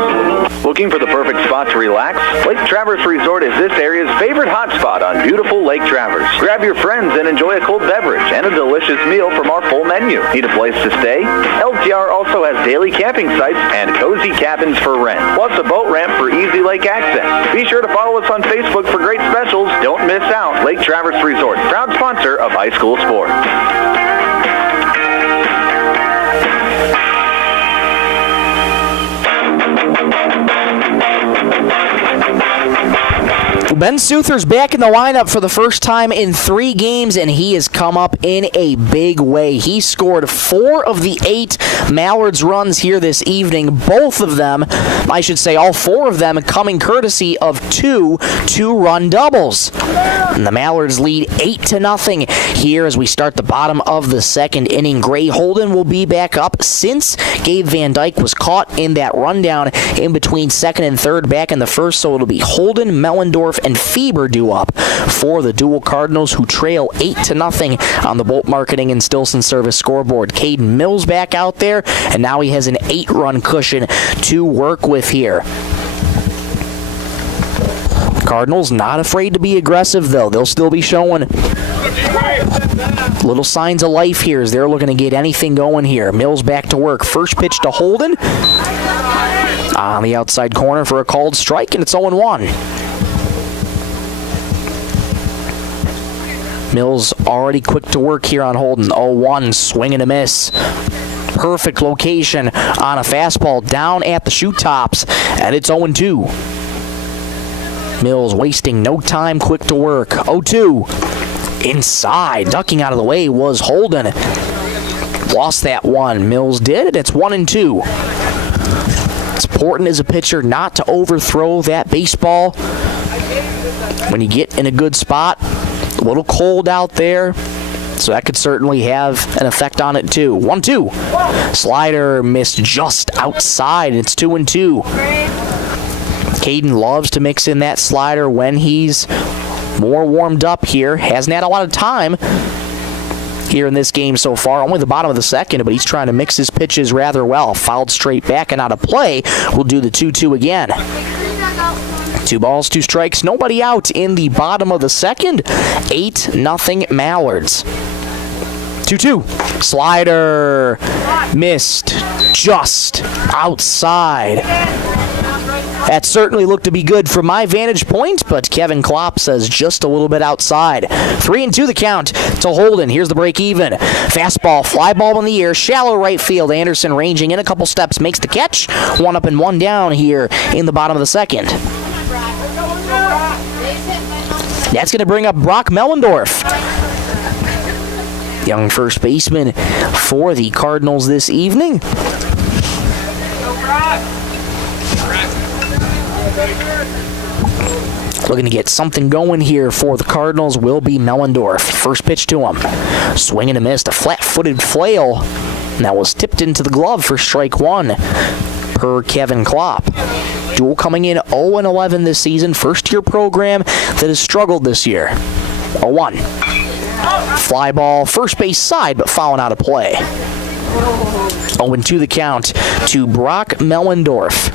Looking for the perfect spot to relax? Lake Traverse Resort is this area's favorite hotspot on beautiful Lake Traverse. Grab your friends and enjoy a cold beverage and a delicious meal from our full menu. Need a place to stay? LTR also has daily camping sites and cozy cabins for rent, plus a boat ramp for easy lake access. Be sure to follow us on Facebook for great specials. Don't miss out. Lake Traverse Resort, proud sponsor of high school sports. Ben Souther's back in the lineup for the first time in 3 games, and he has come up in a big way. He scored 4 of the 8 Mallards runs here this evening. Both of them, I should say all 4 of them, coming courtesy of 2 2-run doubles. And the Mallards lead 8-0 here as we start the bottom of the second inning. Gray Holden will be back up since Gabe Van Dyke was caught in that rundown in between second and third back in the first, so it'll be Holden, Mellendorf, and Fieber due up for the Deuel Cardinals, who trail 8-0 on the Bolt Marketing and Stilson Service scoreboard. Caden Mills back out there, and now he has an 8-run cushion to work with here. Cardinals not afraid to be aggressive, though. They'll still be showing little signs of life here as they're looking to get anything going here. Mills back to work. First pitch to Holden on the outside corner for a called strike, and it's 0-1. Mills already quick to work here on Holden. 0-1, swing and a miss. Perfect location on a fastball down at the shoot tops, and it's 0-2. Mills wasting no time, quick to work. 0-2. Inside, ducking out of the way was Holden. Lost that one. Mills did it. It's 1-2. It's important as a pitcher not to overthrow that baseball when you get in a good spot. A little cold out there, so that could certainly have an effect on it too. 1-2. Slider missed just outside. It's 2-2. Caden loves to mix in that slider when he's more warmed up here. Hasn't had a lot of time here in this game so far. Only the bottom of the second, but he's trying to mix his pitches rather well. Fouled straight back and out of play. We'll do the 2-2 again. 2 balls, 2 strikes, nobody out in the bottom of the second. 8-0 Mallards. 2-2. Slider missed just outside. That certainly looked to be good from my vantage point, but Kevin Klopp says just a little bit outside. 3-2 the count to Holden. Here's the break even. Fastball, fly ball in the air, shallow right field. Anderson ranging in a couple steps, makes the catch. 1 up and 1 down here in the bottom of the second. That's going to bring up Brock Mellendorf, young first baseman for the Cardinals this evening. Looking to get something going here for the Cardinals will be Mellendorf. First pitch to him. Swing and a miss. A flat-footed flail. And that was tipped into the glove for strike 1 per Kevin Klopp. Deuel coming in 0-11 this season. First-year program that has struggled this year. 0-1. Fly ball, first base side, but fouling out of play. 0-2 the count to Brock Mellendorf.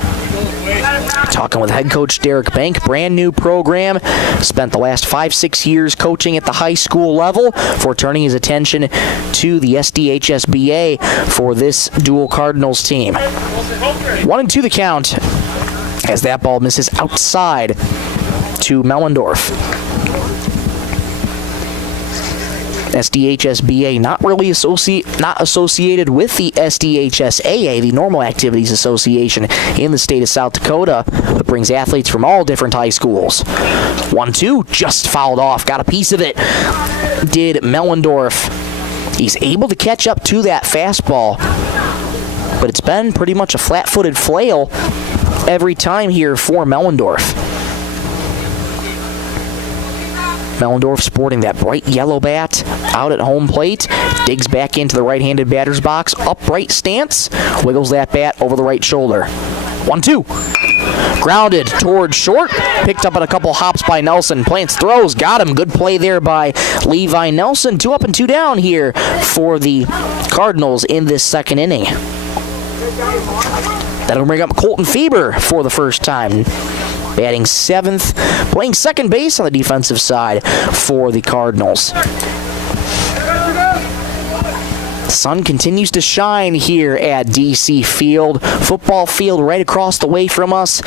Talking with head coach Derek Bank, brand new program. Spent the last 5-6 years coaching at the high school level before turning his attention to the SDHSBA for this Deuel Cardinals team. 1-2 the count as that ball misses outside to Mellendorf. SDHSBA not associated with the SDHSAA, the Normal Activities Association in the state of South Dakota, but brings athletes from all different high schools. 1-2, just fouled off, got a piece of it. Did Mellendorf. He's able to catch up to that fastball, but it's been pretty much a flat-footed flail every time here for Mellendorf. Mellendorf sporting that bright yellow bat out at home plate. Digs back into the right-handed batter's box. Upright stance. Wiggles that bat over the right shoulder. 1-2. Grounded towards short. Picked up on a couple hops by Nelson. Plants throws. Got him. Good play there by Levi Nelson. 2 up and 2 down here for the Cardinals in this second inning. That'll bring up Colton Fieber for the first time. Batting 7th, playing second base on the defensive side for the Cardinals. The sun continues to shine here at DC Field. Football field right across the way from us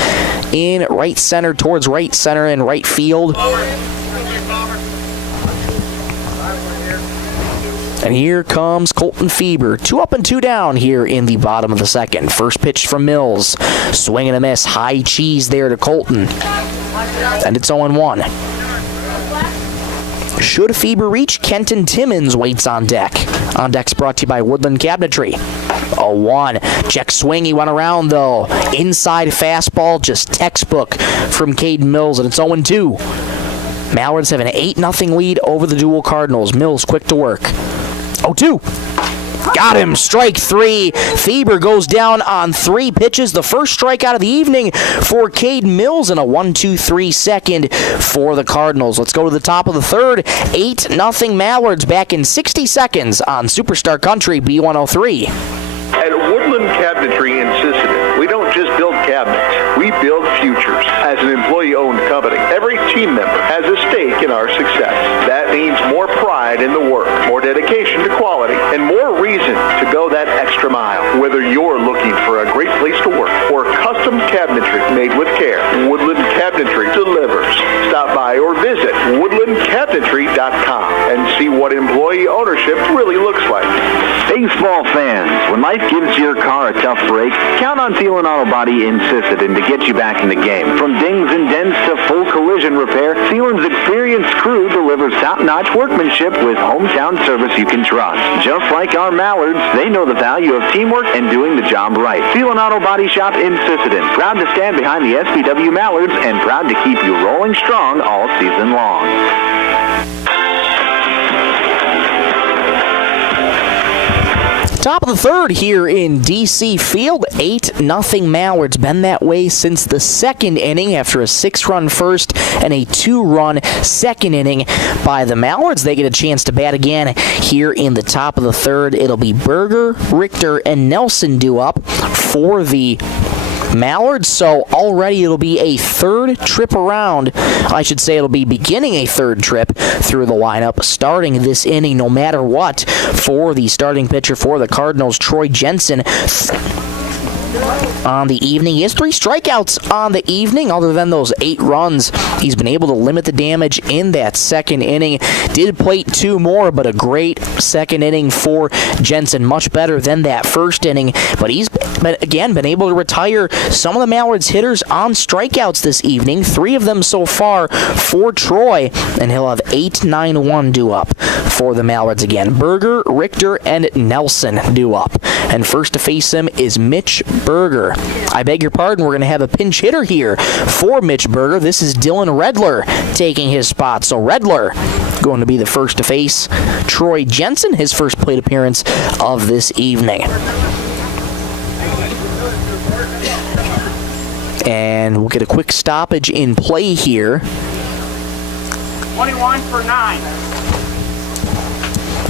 in right center, towards right center and right field. And here comes Colton Fieber. 2 up and 2 down here in the bottom of the second. First pitch from Mills. Swing and a miss. High cheese there to Colton. And it's 0-1. Should Fieber reach, Kenton Timmons waits on deck. On deck's brought to you by Woodland Cabinetry. 0-1. Check swing. He went around, though. Inside fastball, just textbook from Caden Mills, and it's 0-2. Mallards have an 8-0 lead over the Deuel Cardinals. Mills quick to work. 0-2. Got him. Strike 3. Fieber goes down on 3 pitches. The first strikeout of the evening for Cade Mills and a 1-2-3 second for the Cardinals. Let's go to the top of the third. 8-0 Mallards back in 60 seconds on Superstar Country B103. At Woodland Cabinetry in Sisseton, we don't just build cabinets, we build futures. As an employee-owned company, every team member has a stake in our success. That means more pride in the work, more dedication to quality, and more reason to go that extra mile. Whether you're looking for a great place to work or custom cabinetry made with care, Woodland Cabinetry delivers. Stop by or visit woodlandcabinetry.com and see what employee ownership really looks like. Baseball fans, when life gives your car a tough break, count on Thielen Auto Body in Sisseton to get you back in the game. From dings and dents to full collision repair, Thielen's experienced crew delivers top-notch workmanship with hometown service you can trust. Just like our Mallards, they know the value of teamwork and doing the job right. Thielen Auto Body Shop in Sisseton, proud to stand behind the SBW Mallards and proud to keep you rolling strong all season long. Top of the third here in DC Field. 8-0 Mallards. Been that way since the second inning after a 6-run first and a 2-run second inning by the Mallards. They get a chance to bat again here in the top of the third. It'll be Berger, Richter, and Nelson due up for the Mallards, so already it'll be a third trip around. I should say it'll be beginning a third trip through the lineup, starting this inning no matter what for the starting pitcher for the Cardinals, Troy Jensen. On the evening, he has 3 strikeouts on the evening. Other than those 8 runs, he's been able to limit the damage in that second inning. Did plate 2 more, but a great second inning for Jensen. Much better than that first inning, but he's again been able to retire some of the Mallards hitters on strikeouts this evening. 3 of them so far for Troy, and he'll have 8-9-1 due up for the Mallards again. Berger, Richter, and Nelson due up. And first to face him is Mitch Berger. I beg your pardon, we're going to have a pinch hitter here for Mitch Berger. This is Dylan Redler taking his spot. So Redler going to be the first to face Troy Jensen, his first plate appearance of this evening. And And we'll get a quick stoppage in play here. 21 for 9.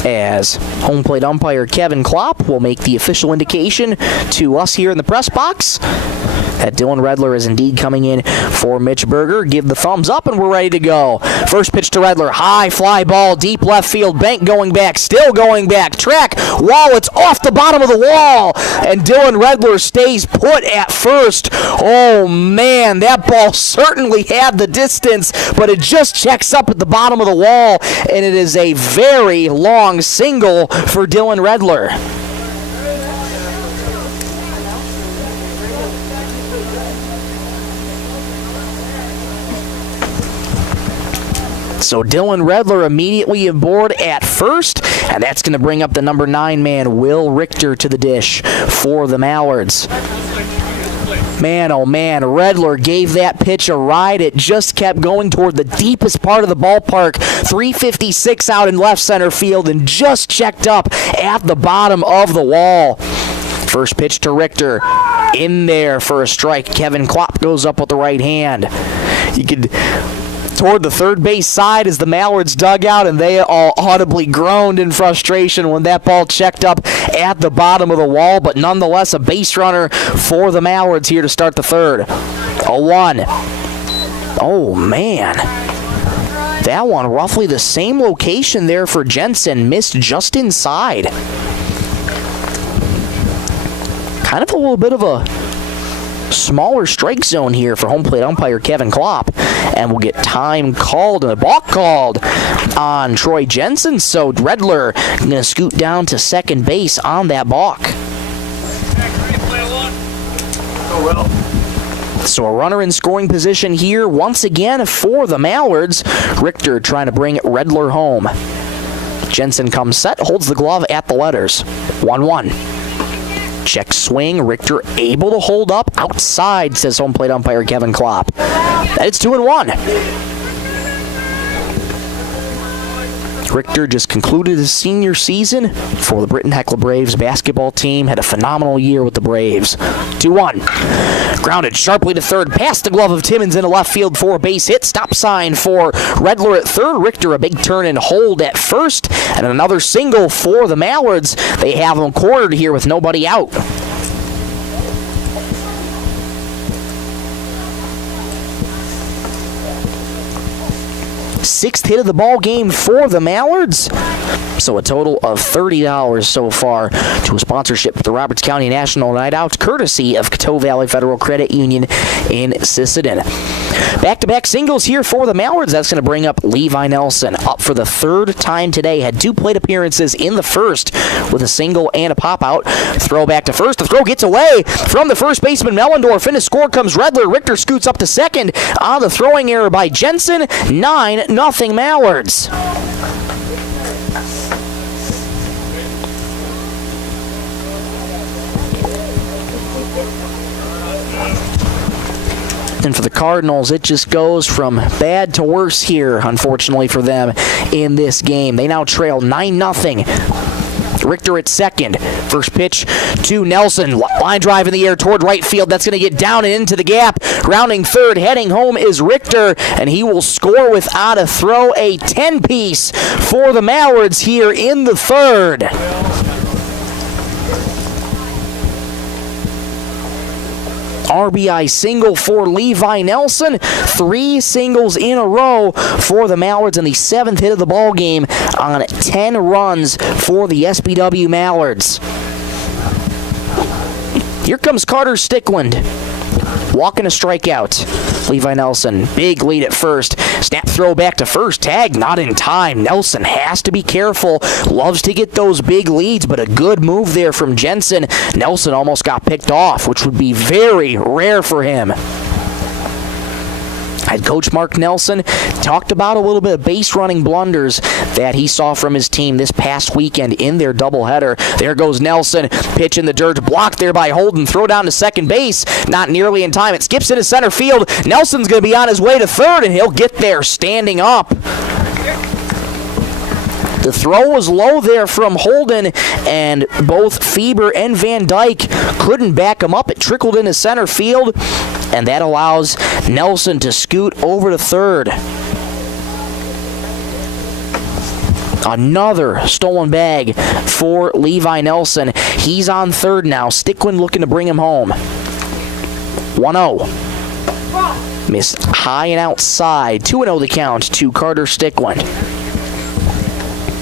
As home plate umpire Kevin Klopp will make the official indication to us here in the press box that Dylan Redler is indeed coming in for Mitch Berger. Give the thumbs up and we're ready to go. First pitch to Redler, high fly ball, deep left field, bank going back, still going back, track, wall, it's off the bottom of the wall, and Dylan Redler stays put at first. Oh man, that ball certainly had the distance, but it just checks up at the bottom of the wall, and it is a very long single for Dylan Redler. So Dylan Redler immediately aboard at first, and that's going to bring up the number 9 man, Will Richter, to the dish for the Mallards. Man, oh man, Redler gave that pitch a ride. It just kept going toward the deepest part of the ballpark. 356 out in left center field and just checked up at the bottom of the wall. First pitch to Richter. In there for a strike. Kevin Klopp goes up with the right hand. You could... toward the third base side as the Mallards dug out, and they all audibly groaned in frustration when that ball checked up at the bottom of the wall, but nonetheless a base runner for the Mallards here to start the third. 0-1. Oh, man. That one roughly the same location there for Jensen, missed just inside. Kind of a little bit of a smaller strike zone here for home plate umpire Kevin Klopp, and we'll get time called and a balk called on Troy Jensen, so Redler going to scoot down to second base on that balk. So a runner in scoring position here once again for the Mallards. Richter trying to bring Redler home. Jensen comes set, holds the glove at the letters. 1-1. Check swing, Richter able to hold up outside, says home plate umpire Kevin Klopp. It's 2-1. Richter just concluded his senior season for the Britton Heckler Braves basketball team. Had a phenomenal year with the Braves. 2-1. Grounded sharply to third, past the glove of Timmons into left field for a base hit. Stop sign for Redler at third. Richter a big turn and hold at first. And another single for the Mallards. They have them quartered here with nobody out. Sixth hit of the ball game for the Mallards. So a total of $30 so far to a sponsorship with the Roberts County National Night Out, courtesy of Coteau Valley Federal Credit Union in Sisseton. Back-to-back singles here for the Mallards. That's going to bring up Levi Nelson, up for the third time today. Had 2 plate appearances in the first with a single and a pop-out. Throw back to first. The throw gets away from the first baseman Mellendorf. In to score comes Redler. Richter scoots up to second on the throwing error by Jensen. 9-0 Mallards. And for the Cardinals, it just goes from bad to worse here, unfortunately for them, in this game. They now trail 9-0. Richter at second. First pitch to Nelson. Line drive in the air toward right field. That's going to get down and into the gap. Rounding third, heading home is Richter, and he will score without a throw. A 10-piece for the Mallards here in the third. RBI single for Levi Nelson. 3 singles in a row for the Mallards in the 7th hit of the ball game on 10 runs for the SBW Mallards. Here comes Carter Stickland. Walking a strikeout. Levi Nelson, big lead at first. Snap throw back to first. Tag not in time. Nelson has to be careful. Loves to get those big leads, but a good move there from Jensen. Nelson almost got picked off, which would be very rare for him. Head coach Mark Nelson talked about a little bit of base running blunders that he saw from his team this past weekend in their doubleheader. There goes Nelson, pitch in the dirt, blocked there by Holden, throw down to second base, not nearly in time. It skips into center field. Nelson's going to be on his way to third, and he'll get there standing up. The throw was low there from Holden, and both Fieber and Van Dyke couldn't back him up. It trickled into center field. and that allows Nelson to scoot over to third. Another stolen bag for Levi Nelson. He's on third now. Stickland looking to bring him home. 1-0. Miss high and outside. 2-0 the count to Carter Stickland.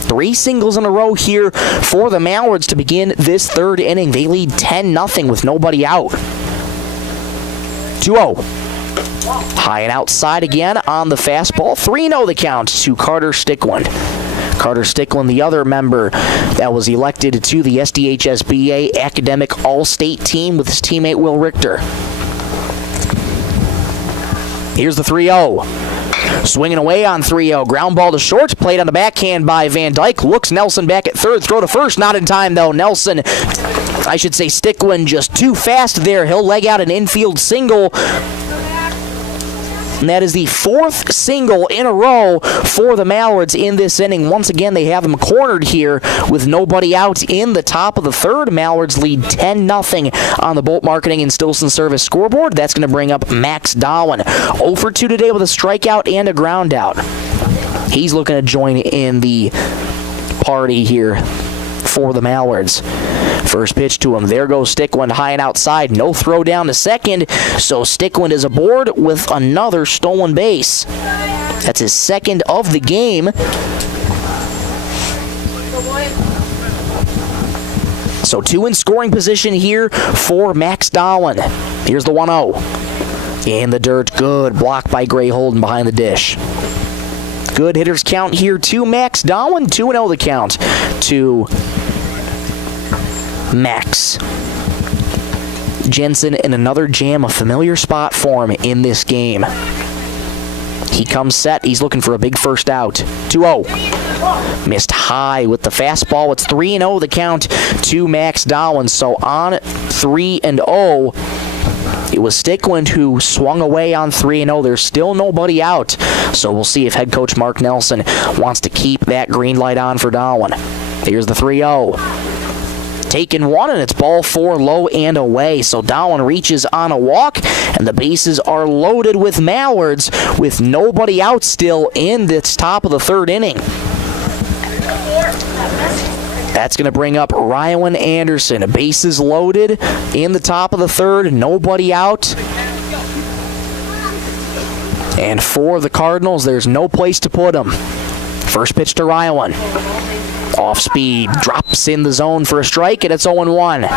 3 singles in a row here for the Mallards to begin this third inning. They lead 10-0 with nobody out. 2-0. High and outside again on the fastball. 3-0 the count to Carter Stickland. Carter Stickland, the other member that was elected to the SDHSBA Academic All-State team with his teammate Will Richter. Here's the 3-0. Swinging away on 3-0. Ground ball to short. Played on the backhand by Van Dyke. Looks Nelson back at third. Throw to first. Not in time, though. Nelson, I should say Stickland, just too fast there. He'll leg out an infield single. And that is the 4th single in a row for the Mallards in this inning. Once again, they have them cornered here with nobody out in the top of the third. Mallards lead 10-0 on the Bolt Marketing and Stilson Service scoreboard. That's going to bring up Max Dowin. 0 for 2 today with a strikeout and a ground out. He's looking to join in the party here for the Mallards. First pitch to him. There goes Stickland high and outside. No throw down to second, so Stickland is aboard with another stolen base. That's his second of the game. So 2 in scoring position here for Max Dowin. Here's the 1-0. In the dirt, good block by Gray Holden behind the dish. Good hitters count here to Max Dowin. 2-0 the count to Max. Jensen in another jam, a familiar spot for him in this game. He comes set. He's looking for a big first out. 2-0. Missed high with the fastball. It's 3-0 the count to Max Dowin. So on 3-0, it was Stickland who swung away on 3-0. There's still nobody out. So we'll see if head coach Mark Nelson wants to keep that green light on for Dowin. Here's the 3-0. Taken one, and it's ball 4 low and away. So Dowin reaches on a walk, and the bases are loaded with Mallards with nobody out still in this top of the third inning. That's going to bring up Ryan Anderson. Bases loaded in the top of the third, nobody out. And for the Cardinals, there's no place to put them. First pitch to Ryan. Off speed, drops in the zone for a strike, and it's 0-1.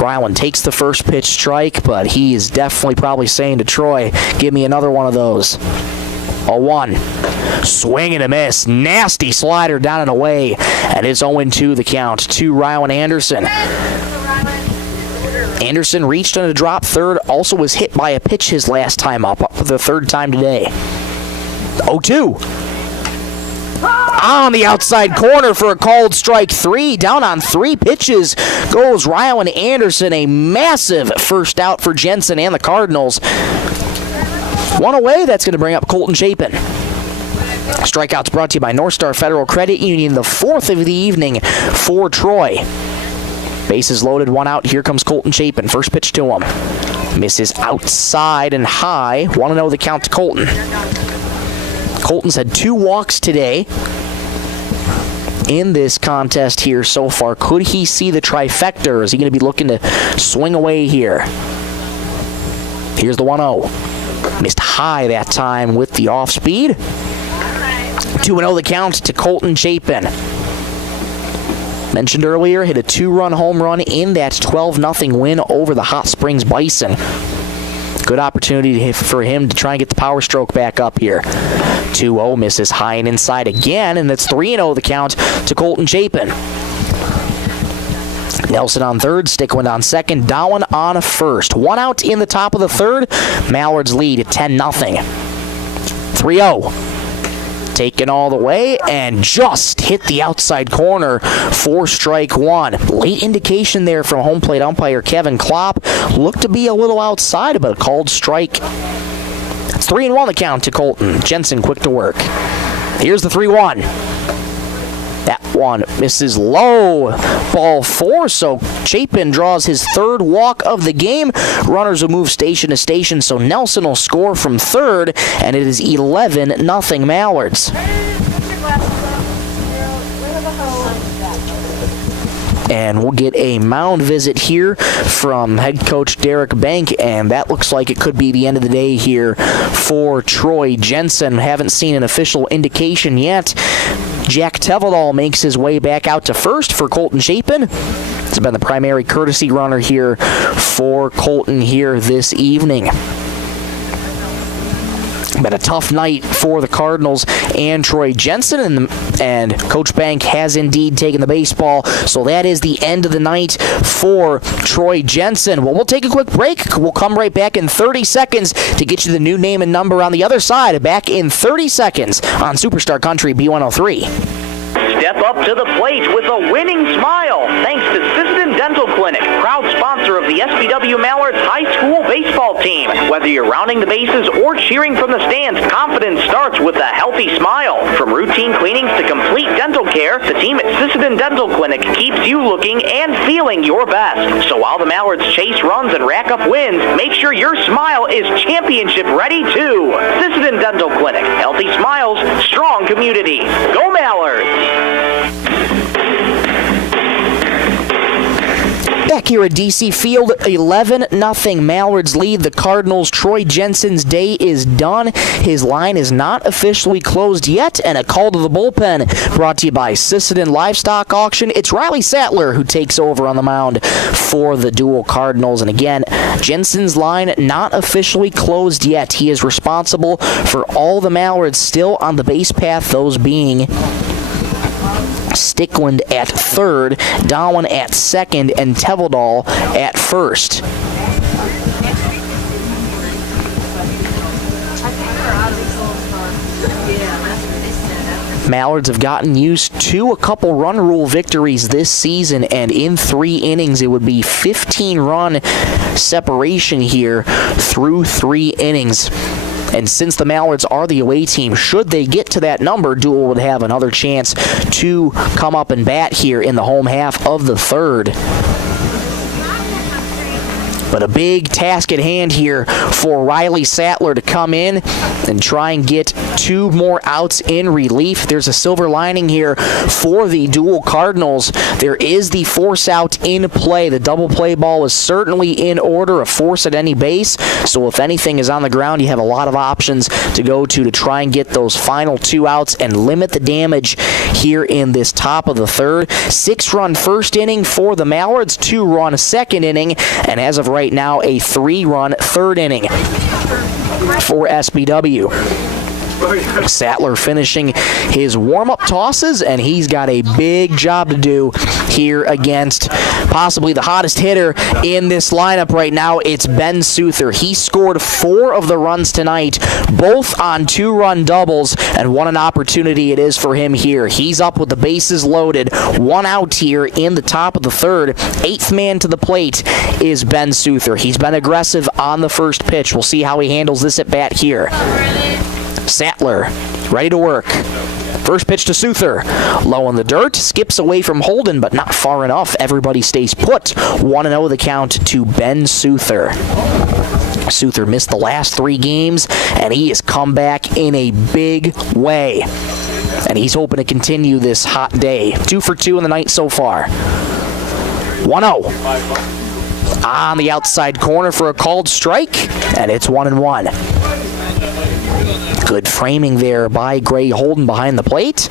Ryland takes the first pitch strike, but he is definitely probably saying to Troy, give me another one of those. 0-1. Swing and a miss. Nasty slider down and away, and it's 0-2 the count to Ryan Anderson. Anderson reached on a drop third, also was hit by a pitch his last time up for the third time today. 0-2. On the outside corner for a called strike 3. Down on 3 pitches goes Ryan Anderson. A massive first out for Jensen and the Cardinals. One away, that's going to bring up Colton Chapin. Strikeouts brought to you by North Star Federal Credit Union, the 4th of the evening for Troy. Bases loaded, 1 out. Here comes Colton Chapin. First pitch to him. Misses outside and high. 1-0 the count to Colton. Colton's had 2 walks today in this contest here so far. Could he see the trifecta, or is he going to be looking to swing away here? Here's the 1-0. Missed high that time with the off speed. 2-0 the count to Colton Chapin. Mentioned earlier, hit a 2-run home run in that 12-0 win over the Hot Springs Bison. Good opportunity for him to try and get the power stroke back up here. 2-0, misses high and inside again, and that's 3-0 the count to Colton Chapin. Nelson on third, Stickland on second, Dowin on first. 1 out in the top of the third. Mallards lead at 10-0. 3-0. Taken all the way and just hit the outside corner for strike 1. Late indication there from home plate umpire Kevin Klopp. Looked to be a little outside, but a called strike. It's 3-1 the count to Colton. Jensen quick to work. Here's the 3-1. That one misses low. Ball 4, so Chapin draws his third walk of the game. Runners will move station to station, so Nelson will score from third, and it is 11-0 Mallards. And we'll get a mound visit here from head coach Derek Bank, and that looks like it could be the end of the day here for Troy Jensen. Haven't seen an official indication yet. Jack Teveldal makes his way back out to first for Colton Chapin. It's been the primary courtesy runner here for Colton here this evening. Been a tough night for the Cardinals and Troy Jensen, and Coach Bank has indeed taken the baseball, so that is the end of the night for Troy Jensen. Well, we'll take a quick break. We'll come right back in 30 seconds to get you the new name and number on the other side. Back in 30 seconds on Superstar Country B103. Step up to the plate with a winning smile thanks to Sisseton Dental Clinic, proud sponsor of the SBW Mallards High School baseball team. Whether you're rounding the bases or cheering from the stands, confidence starts with a healthy smile. From routine cleanings to complete dental care, the team at Sisseton Dental Clinic keeps you looking and feeling your best. So while the Mallards chase runs and rack up wins, make sure your smile is championship ready too. Sisseton Dental Clinic, healthy smiles, strong community. Go Mallards! Back here at DC Field, 11-0 Mallards lead the Cardinals. Troy Jensen's day is done. His line is not officially closed yet, and a call to the bullpen brought to you by Sisseton Livestock Auction. It's Riley Sattler who takes over on the mound for the Deuel Cardinals. And again, Jensen's line not officially closed yet. He is responsible for all the Mallards still on the base path, those being Stickland at third, Darwin at second, and Teveldal at first. Mallards have gotten used to a couple run rule victories this season, and in 3 innings, it would be 15-run separation here through 3 innings. And since the Mallards are the away team, should they get to that number, Deuel would have another chance to come up and bat here in the home half of the third. But a big task at hand here for Riley Sattler to come in and try and get 2 more outs in relief. There's a silver lining here for the Deuel Cardinals. There is the force out in play. The double play ball is certainly in order, a force at any base. So if anything is on the ground, you have a lot of options to go to try and get those final 2 outs and limit the damage here in this top of the third. 6-run first inning for the Mallards, 2-run second inning, and as of right now, a 3-run third inning for SBW. Sattler finishing his warm-up tosses, and he's got a big job to do here against possibly the hottest hitter in this lineup right now. It's Ben Souther. He scored 4 of the runs tonight, both on 2-run doubles, and what an opportunity it is for him here. He's up with the bases loaded, 1 out here in the top of the third. 8th man to the plate is Ben Souther. He's been aggressive on the first pitch. We'll see how he handles this at bat here. Sattler, ready to work. First pitch to Souther. Low in the dirt, skips away from Holden, but not far enough. Everybody stays put. 1-0 the count to Ben Souther. Souther missed the last 3 games, and he has come back in a big way. And he's hoping to continue this hot day. 2 for 2 in the night so far. 1-0. On the outside corner for a called strike, and it's 1-1. Good framing there by Gray Holden behind the plate.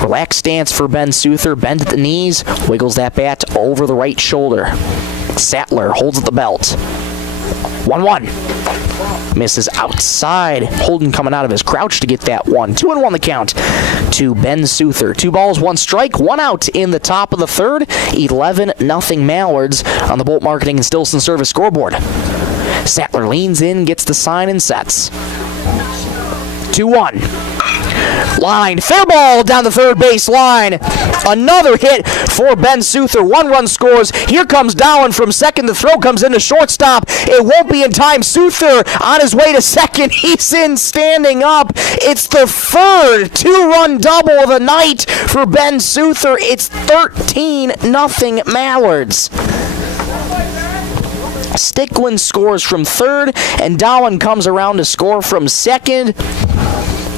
Relaxed stance for Ben Souther. Bend at the knees. Wiggles that bat over the right shoulder. Sattler holds at the belt. 1-1. Misses outside. Holden coming out of his crouch to get that one. 2-1 the count to Ben Souther. 2 balls, 1 strike, 1 out in the top of the third. 11-0 Mallards on the Bolt Marketing and Stillson Service scoreboard. Sattler leans in, gets the sign, and sets. 2-1. Line, fair ball down the third base line. Another hit for Ben Souther. 1 run scores. Here comes Deuel from second. The throw comes into shortstop. It won't be in time. Souther on his way to second. He's in standing up. It's the third 2-run double of the night for Ben Souther. It's 13-0 Mallards. Sticklin scores from third, and Deuel comes around to score from second.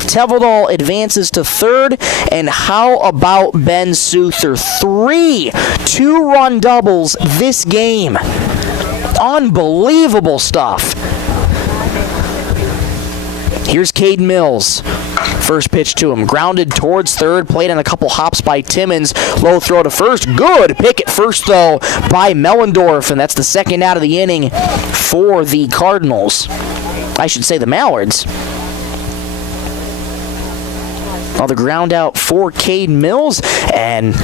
Teveldal advances to third, and how about Ben Souther? 3 2-run doubles this game. Unbelievable stuff. Here's Caden Mills. First pitch to him. Grounded towards third. Played on a couple hops by Timmons. Low throw to first. Good pick at first, though, by Mellendorf, and that's the second out of the inning for the Cardinals. I should say the Mallards. The ground out for Caden Mills, and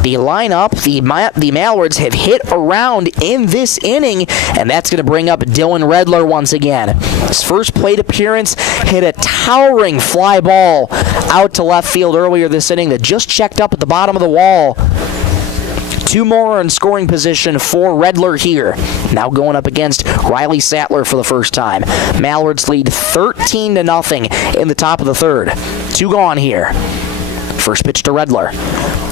the lineup, the Mallards have hit around in this inning, and that's going to bring up Dylan Redler once again. His first plate appearance, hit a towering fly ball out to left field earlier this inning that just checked up at the bottom of the wall. 2 more in scoring position for Redler here. Now going up against Riley Sattler for the first time. Mallards lead 13-0 in the top of the third. 2 gone here. First pitch to Redler.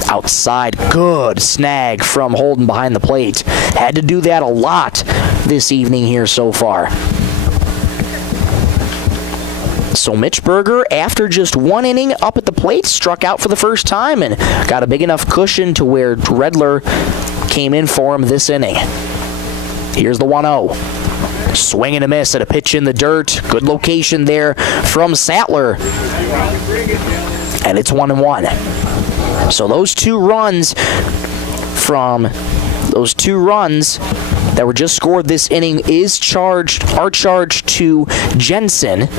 Outside, good snag from Holden behind the plate. Had to do that a lot this evening here so far. So Mitch Berger, after just 1 inning up at the plate, struck out for the first time and got a big enough cushion to where Redler came in for him this inning. Here's the 1-0. Swing and a miss at a pitch in the dirt. Good location there from Sattler. And it's 1-1. So those 2 runs that were just scored this inning are charged to Jensen.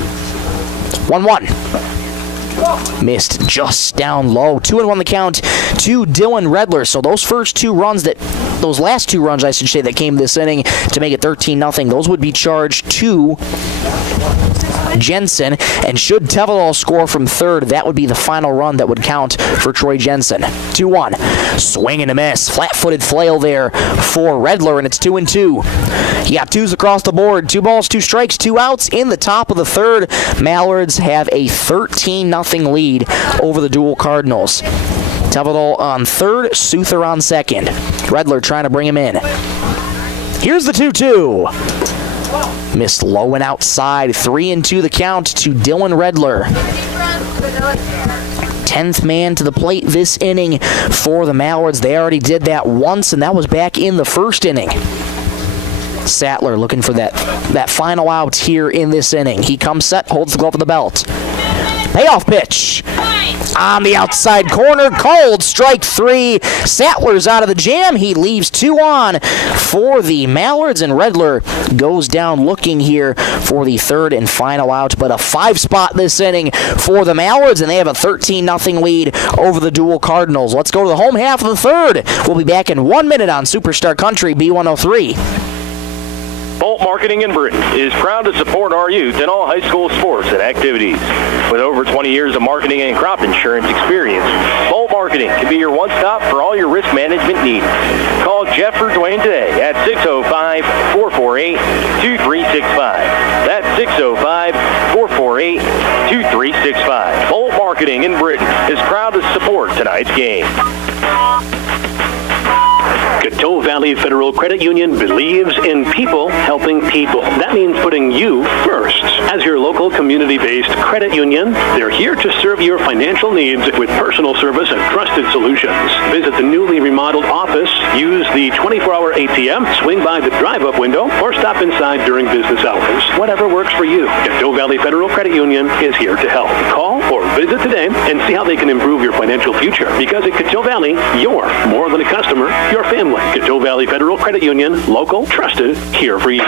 1-1. Missed just down low. 2-1 the count to Dylan Redler. So those last two runs, I should say, that came this inning to make it 13-0, those would be charged to Jensen. And should Teveldal score from third, that would be the final run that would count for Troy Jensen. 2-1. Swing and a miss. Flat-footed flail there for Redler, and it's 2-2. You got 2s across the board. 2 balls, 2 strikes, 2 outs in the top of the third. Mallards have a 13-0 lead over the Deuel Cardinals. Teveldal on third, Souther on second. Redler trying to bring him in. Here's the 2-2. Missed low and outside. 3-2 the count to Dylan Redler. 10th man to the plate this inning for the Mallards. They already did that once, and that was back in the first inning. Sattler looking for that final out here in this inning. He comes set, holds the glove of the belt. Payoff pitch on the outside corner, called strike 3. Sattler's out of the jam. He leaves 2 on for the Mallards, and Redler goes down looking here for the third and final out. But a 5 spot this inning for the Mallards, and they have a 13-0 lead over the Deuel Cardinals. Let's go to the home half of the third. We'll be back in 1 minute on Superstar Country B103. Bolt Marketing in Britton is proud to support our youth in all high school sports and activities. With over 20 years of marketing and crop insurance experience, Bolt Marketing can be your one-stop for all your risk management needs. Call Jeff or Dwayne today at 605-448-2365. That's 605-448-2365. Bolt Marketing in Britton is proud to support tonight's game. Coteau Valley Federal Credit Union believes in people helping people. That means putting you first. As your local community-based credit union, they're here to serve your financial needs with personal service and trusted solutions. Visit the newly remodeled office, use the 24-hour ATM, swing by the drive-up window, or stop inside during business hours. Whatever works for you, Coteau Valley Federal Credit Union is here to help. Call or visit today and see how they can improve your financial future. Because at Coteau Valley, you're more than a customer, you're family. Coteau Valley Federal Credit Union, local, trusted, here for you.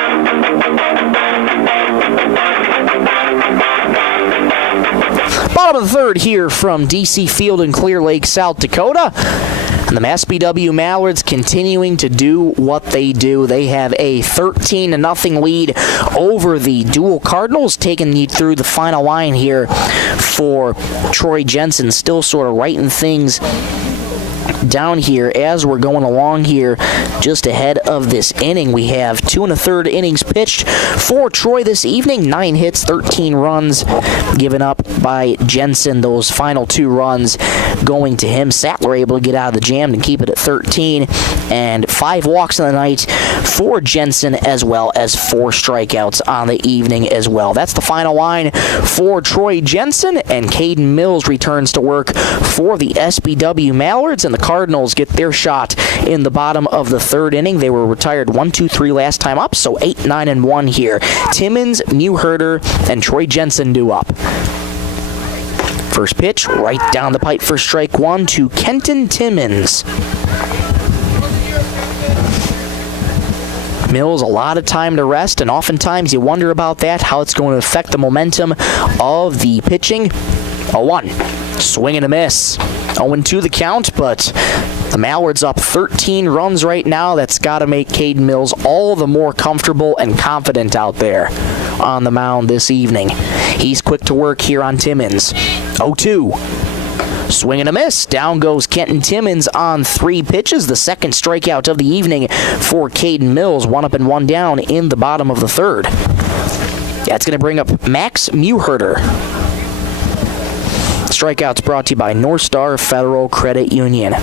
Bottom of the third here from DC Field in Clear Lake, South Dakota. And the SBW Mallards continuing to do what they do. They have a 13-0 lead over the Deuel Cardinals, taking you through the final line here for Troy Jensen, still sort of writing things down here as we're going along here. Just ahead of this inning, we have 2 1/3 innings pitched for Troy this evening. 9 hits, 13 runs given up by Jensen. Those final 2 runs going to him. Sattler able to get out of the jam and keep it at 13, and 5 walks in the night for Jensen, as well as 4 strikeouts on the evening as well. That's the final line for Troy Jensen, and Caden Mills returns to work for the SBW Mallards, and the Cardinals get their shot in the bottom of the 3rd inning. They were retired 1-2-3 last time up, so 8-9-1 here. Timmons, Mewherter, and Troy Jensen due up. First pitch right down the pipe for strike 1 to Kenton Timmons. Mills, a lot of time to rest, and oftentimes you wonder about that, how it's going to affect the momentum of the pitching. 0-1. Swing and a miss. 0-2 the count, but the Mallards up 13 runs right now. That's got to make Caden Mills all the more comfortable and confident out there on the mound this evening. He's quick to work here on Timmons. 0-2. Swing and a miss. Down goes Kenton Timmons on 3 pitches. The second strikeout of the evening for Caden Mills. 1 up and 1 down in the bottom of the 3rd. That's going to bring up Max Mewherter. Strikeouts brought to you by North Star Federal Credit Union.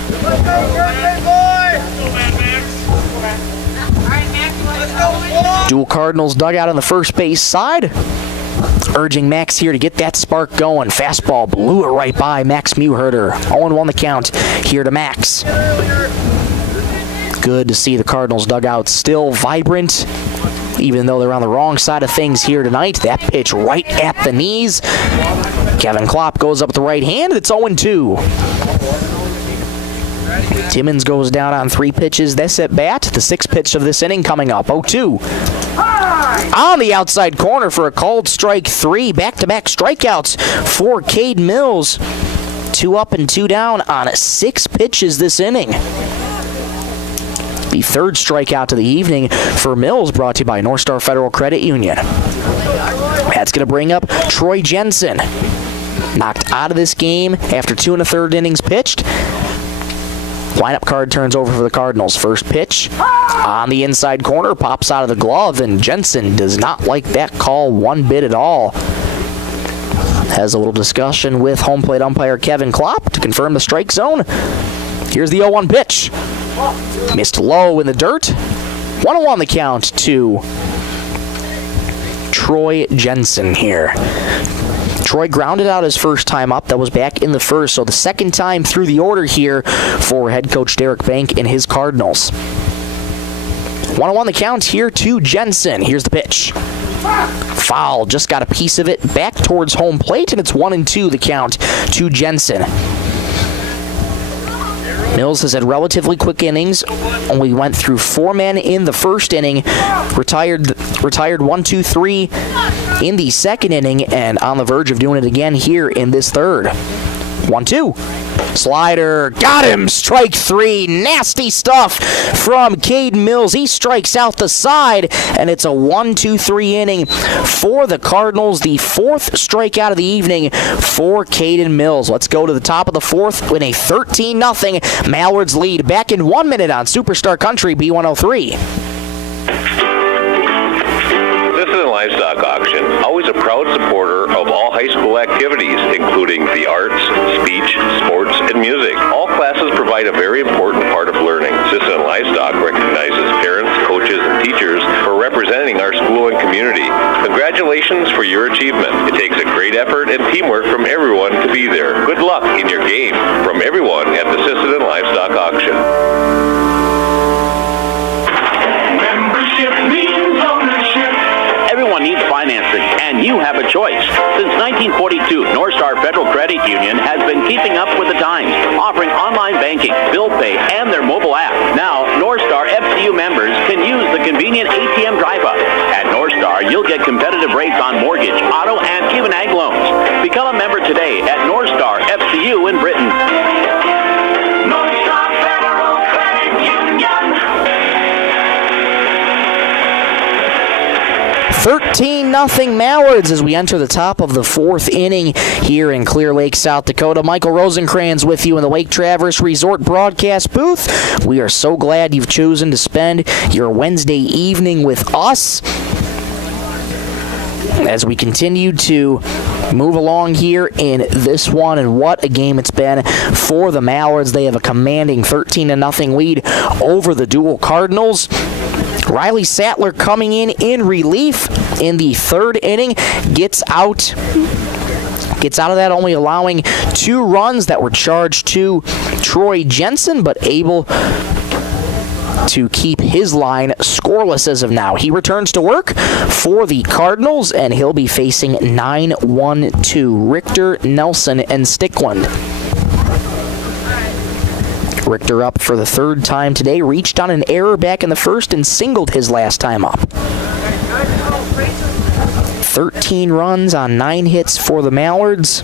Deuel Cardinals dugout on the first base side, urging Max here to get that spark going. Fastball blew it right by Max Mewherter. 0-1 the count here to Max. Good to see the Cardinals dugout still vibrant, even though they're on the wrong side of things here tonight. That pitch right at the knees. Kevin Klopp goes up with the right hand. It's 0-2. Timmons goes down on 3 pitches. This at bat. The 6th pitch of this inning coming up. 0-2. On the outside corner for a called strike 3. Back-to-back strikeouts for Caden Mills. 2 up and 2 down on 6 pitches this inning. The 3rd strikeout of the evening for Mills, brought to you by North Star Federal Credit Union. That's going to bring up Troy Jensen. Knocked out of this game after 2 1/3 innings pitched. Lineup card turns over for the Cardinals. First pitch on the inside corner, pops out of the glove, and Jensen does not like that call one bit at all. Has a little discussion with home plate umpire Kevin Klopp to confirm the strike zone. Here's the 0-1 pitch. Missed low in the dirt. 1-1 the count to Troy Jensen here. Troy grounded out his first time up. That was back in the 1st, so the 2nd time through the order here for head coach Derek Bank and his Cardinals. 1-1 the count here to Jensen. Here's the pitch. Foul, just got a piece of it back towards home plate, and it's 1-2 the count to Jensen. Mills has had relatively quick innings. Only went through 4 men in the 1st inning. Retired 1-2-3 in the 2nd inning, and on the verge of doing it again here in this 3rd. 1-2. Slider, got him, strike 3. Nasty stuff from Caden Mills. He strikes out the side, and it's a 1-2-3 inning for the Cardinals. The 4th strikeout of the evening for Caden Mills. Let's go to the top of the 4th in a 13-0 Mallards lead. Back in 1 minute on Superstar Country B103. Sisseton Livestock Auction, always a proud supporter of all high school activities, including the arts, speech, sports, and music. All classes provide a very important part of learning. Sisseton Livestock recognizes parents, coaches, and teachers for representing our school and community. Congratulations for your achievement. It takes a great effort and teamwork from everyone to be there. Good luck in your game. From everyone at the Sisseton Livestock Auction. Membership means ownership. Everyone needs financing, and you have a choice. Since 1942, North Star Federal Credit Union has been keeping up with the times, offering online banking, bill pay, and their mobile app. Now, North Star FCU members can use the convenient ATM drive-up. At North Star, you'll get competitive rates on mortgage, auto, and even ag loans. Become a member today at North Star FCU in Britton. North Star Federal 13-0 Mallards as we enter the top of the fourth inning here in Clear Lake, South Dakota. Michael Rosencrans with you in the Lake Traverse Resort broadcast booth. We are so glad you've chosen to spend your Wednesday evening with us as we continue to move along here in this one, and what a game it's been for the Mallards. They have a commanding 13-0 lead over the Deuel Cardinals. Riley Sattler coming in relief in the third inning, gets out of that, only allowing 2 runs that were charged to Troy Jensen, but able to keep his line scoreless as of now. He returns to work for the Cardinals, and he'll be facing 9-1-2 Richter, Nelson, and Stickland. Richter up for the third time today, reached on an error back in the first and singled his last time up. 13 runs on 9 hits for the Mallards,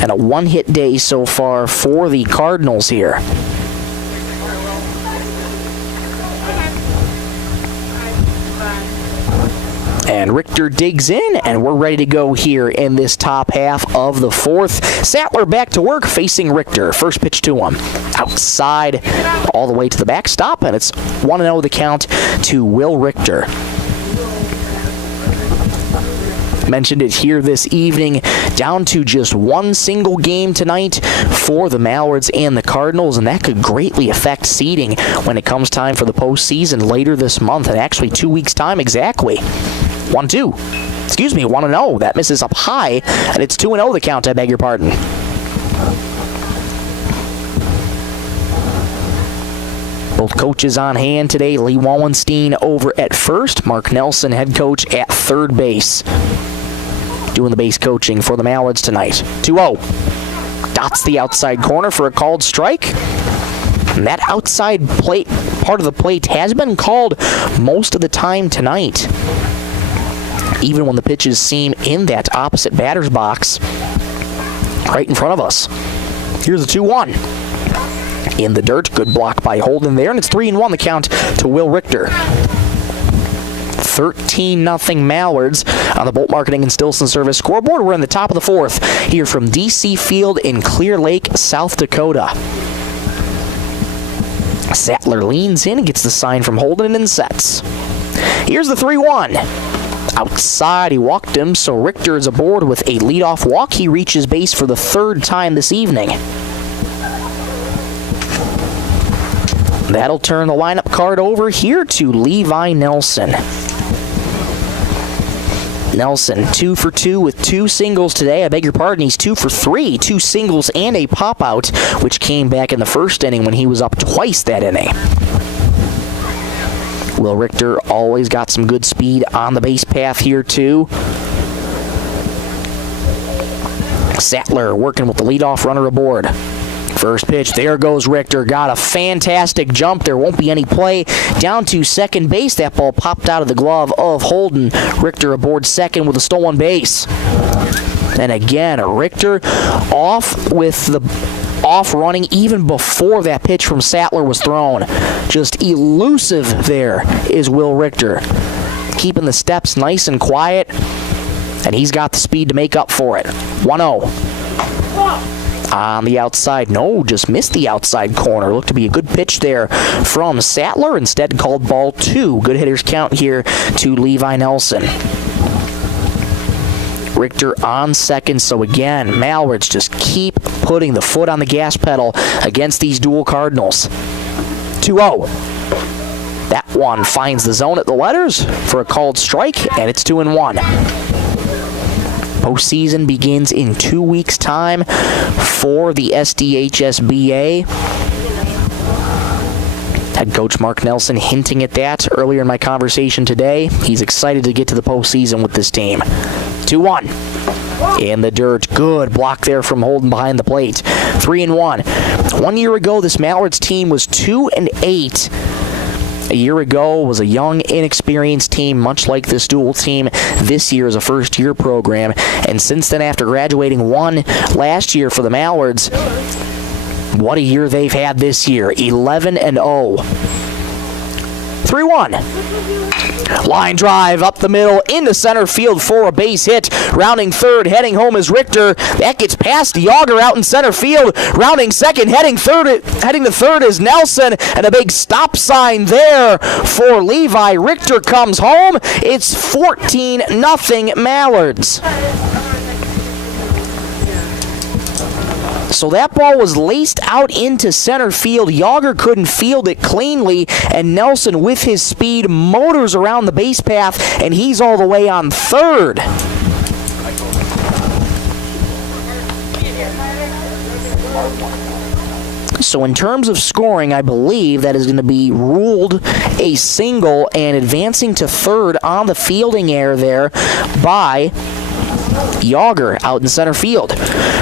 and a 1-hit day so far for the Cardinals here. And Richter digs in, and we're ready to go here in this top half of the fourth. Sattler back to work facing Richter. First pitch to him. Outside, all the way to the backstop, and it's 1-0 the count to Will Richter. Mentioned it here this evening, down to just one single game tonight for the Mallards and the Cardinals, and that could greatly affect seeding when it comes time for the postseason later this month, and actually 2 weeks' time exactly. 1-0. That misses up high, and it's 2-0 the count, I beg your pardon. Both coaches on hand today. Lee Wallenstein over at first. Mark Nelson, head coach, at third base. Doing the base coaching for the Mallards tonight. 2-0. Dots the outside corner for a called strike. And that outside plate, part of the plate, has been called most of the time tonight, even when the pitches seem in that opposite batter's box right in front of us. Here's the 2-1. In the dirt, good block by Holden there, and it's 3-1 the count to Will Richter. 13-0 Mallards on the Bolt Marketing and Stilson Service scoreboard. We're in the top of the fourth here from DC Field in Clear Lake, South Dakota. Sattler leans in and gets the sign from Holden and sets. Here's the 3-1. Outside, he walked him, so Richter is aboard with a leadoff walk. He reaches base for the third time this evening. That'll turn the lineup card over here to Levi Nelson. Nelson, 2 for 2 with 2 singles today. I beg your pardon, he's 2 for 3, 2 singles and a pop-out, which came back in the first inning when he was up twice that inning. Will Richter always got some good speed on the base path here, too. Sattler working with the leadoff runner aboard. First pitch, there goes Richter. Got a fantastic jump. There won't be any play. Down to second base. That ball popped out of the glove of Holden. Richter aboard second with a stolen base. And again, Richter off running even before that pitch from Sattler was thrown. Just elusive there is Will Richter. Keeping the steps nice and quiet, and he's got the speed to make up for it. 1-0. On the outside, no, just missed the outside corner. Looked to be a good pitch there from Sattler. Instead called ball 2. Good hitters count here to Levi Nelson. Richter on second, so again, Mallards just keep putting the foot on the gas pedal against these Deuel Cardinals. 2-0. That one finds the zone at the letters for a called strike, and it's 2-1. Postseason begins in 2 weeks' time for the SDHSBA. Head coach Mark Nelson hinting at that earlier in my conversation today. He's excited to get to the postseason with this team. 2-1. In the dirt. Good block there from Holden behind the plate. 3-1. 1 year ago, this Mallards team was 2-8. A year ago was a young, inexperienced team, much like this Deuel team. This year is a first-year program. And since then, after graduating 1 last year for the Mallards, what a year they've had this year. 11-0. 3-1. Line drive up the middle into center field for a base hit. Rounding third, heading home is Richter. That gets past Yager out in center field. Rounding second, heading to third is Nelson, and a big stop sign there for Levi. Richter comes home. It's 14-0 Mallards. So that ball was laced out into center field. Yager couldn't field it cleanly, and Nelson, with his speed, motors around the base path, and he's all the way on third. So in terms of scoring, I believe that is going to be ruled a single, and advancing to third on the fielding error there by Yager out in center field.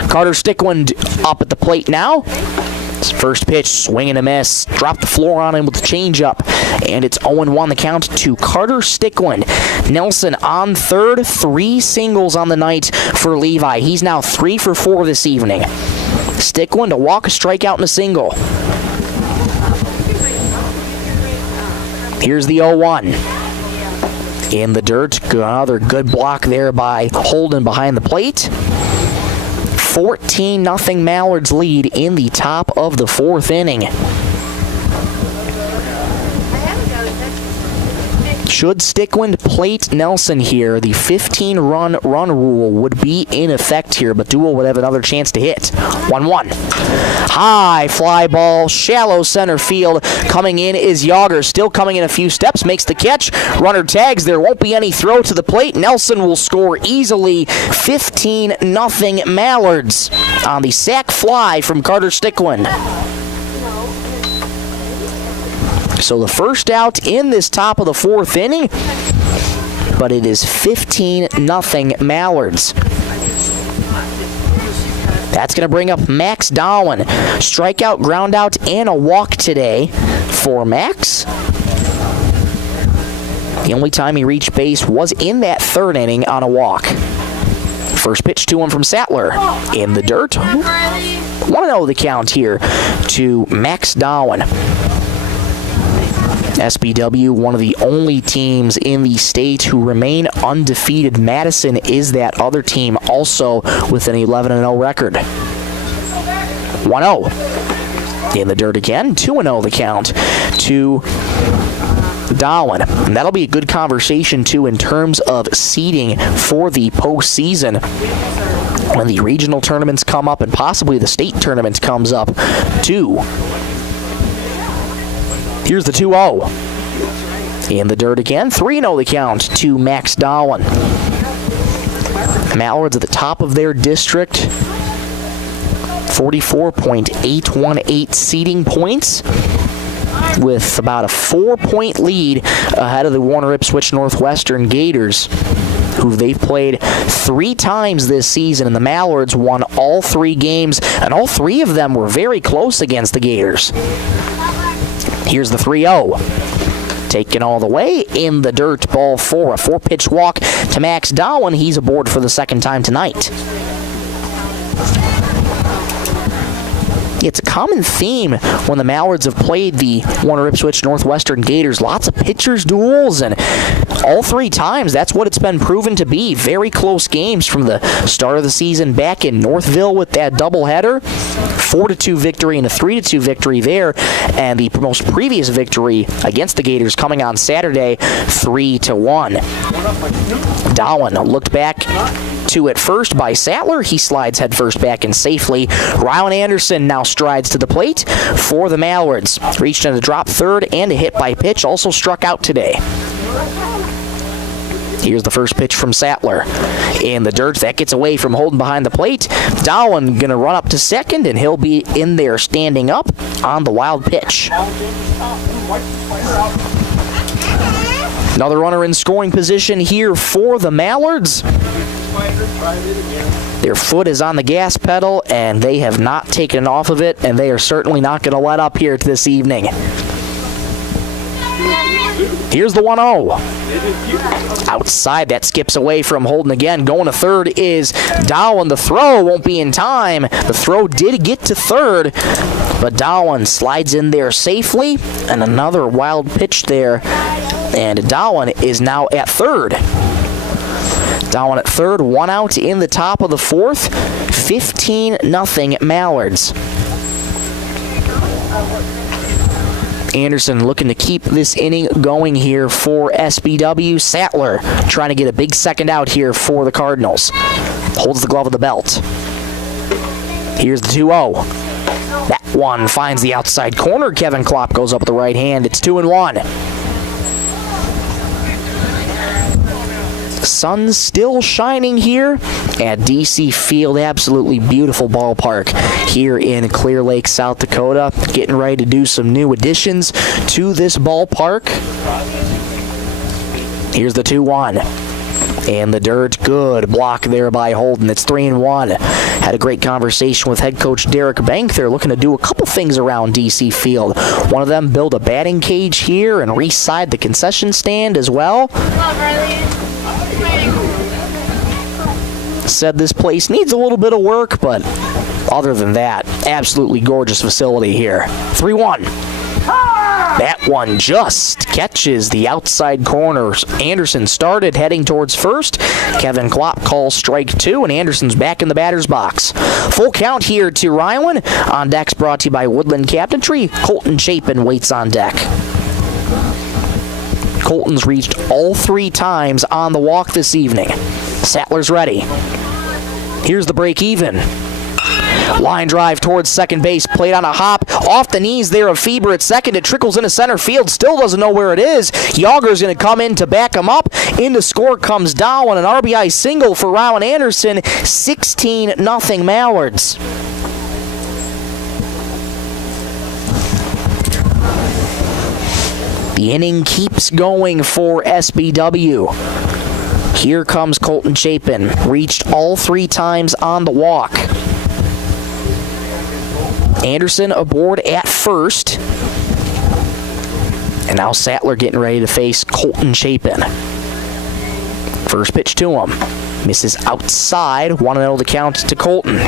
Carter Stickland up at the plate now. His first pitch, swing and a miss. Dropped the floor on him with the changeup. And it's 0-1 the count to Carter Stickland. Nelson on third, 3 singles on the night for Levi. He's now 3 for 4 this evening. Stickland, a walk, a strikeout, and a single. Here's the 0-1. In the dirt, another good block there by Holden behind the plate. 14-0 Mallards lead in the top of the 4th inning. Should Stickland plate Nelson here, the 15-run rule would be in effect here, but Deuel would have another chance to hit. 1-1. High fly ball, shallow center field. Coming in is Yager, still coming in a few steps, makes the catch. Runner tags, there won't be any throw to the plate. Nelson will score easily. 15-0 Mallards on the sac fly from Carter Stickland. So the first out in this top of the 4th inning, but it is 15-0 Mallards. That's going to bring up Max Dowel. Strikeout, ground out, and a walk today for Max. The only time he reached base was in that 3rd inning on a walk. First pitch to him from Sattler. In the dirt. 1-0 the count here to Max Dowel. SBW, one of the only teams in the state who remain undefeated. Madison is that other team, also with an 11-0 record. 1-0. In the dirt again. 2-0 the count to Darwin. And that'll be a good conversation, too, in terms of seeding for the postseason. When the regional tournaments come up and possibly the state tournament comes up, too. Here's the 2-0. In the dirt again. 3-0 the count to Max Dowel. Mallards at the top of their district. 44.818 seeding points, with about a 4-point lead ahead of the Warner Ipswich Northwestern Gators, who they've played 3 times this season, and the Mallards won all 3 games, and all 3 of them were very close against the Gators. Here's the 3-0. Taken all the way in the dirt, ball 4. A 4-pitch walk to Max Dowel. He's aboard for the 2nd time tonight. It's a common theme when the Mallards have played the Warner Ipswich Northwestern Gators. Lots of pitchers' duels, and all 3 times, that's what it's been proven to be. Very close games from the start of the season back in Northville with that doubleheader. 4-2 victory and a 3-2 victory there, and the most previous victory against the Gators coming on Saturday, 3-1. Darwin looked back to it first by Sattler. He slides headfirst back in safely. Rylan Anderson now strides to the plate for the Mallards. Reached in a drop third and a hit by pitch. Also struck out today. Here's the first pitch from Sattler. In the dirt, that gets away from Holden behind the plate. Dowling going to run up to second, and he'll be in there standing up on the wild pitch. Another runner in scoring position here for the Mallards. Their foot is on the gas pedal, and they have not taken off of it, and they are certainly not going to let up here this evening. Here's the 1-0. Outside, that skips away from Holden again. Going to third is Dowell. The throw won't be in time. The throw did get to third, but Dowell slides in there safely. And another wild pitch there. And Dowell is now at third. Dowell at third, 1 out in the top of the fourth. 15-0 Mallards. Anderson looking to keep this inning going here for SBW. Sattler trying to get a big second out here for the Cardinals. Holds the glove of the belt. Here's the 2-0. That one finds the outside corner. Kevin Klopp goes up with the right hand. It's 2-1. Sun's still shining here at DC Field. Absolutely beautiful ballpark here in Clear Lake, South Dakota. Getting ready to do some new additions to this ballpark. Here's the 2-1. And the dirt, good block there by Holden. It's 3-1. Had a great conversation with head coach Derek Bank. They're looking to do a couple things around DC Field. One of them, build a batting cage here and re-side the concession stand as well. Said this place needs a little bit of work, but other than that, absolutely gorgeous facility here. 3-1. That one just catches the outside corner. Anderson started heading towards first. Kevin Klopp calls strike 2, and Anderson's back in the batter's box. Full count here to Ryland. On deck's brought to you by Woodland Cabinetry. Colton Chapin waits on deck. Colton's reached all 3 times on the walk this evening. Sattler's ready. Here's the break even. Line drive towards second base, played on a hop, off the knees there of Fieber at second. It trickles into center field, still doesn't know where it is. Yager's going to come in to back him up. Into score comes Dowell, and an RBI single for Rowan Anderson. 16-0 Mallards. The inning keeps going for SBW. Here comes Colton Chapin. Reached all 3 times on the walk. Anderson aboard at first. And now Sattler getting ready to face Colton Chapin. First pitch to him. Misses outside. 1-0 the count to Colton.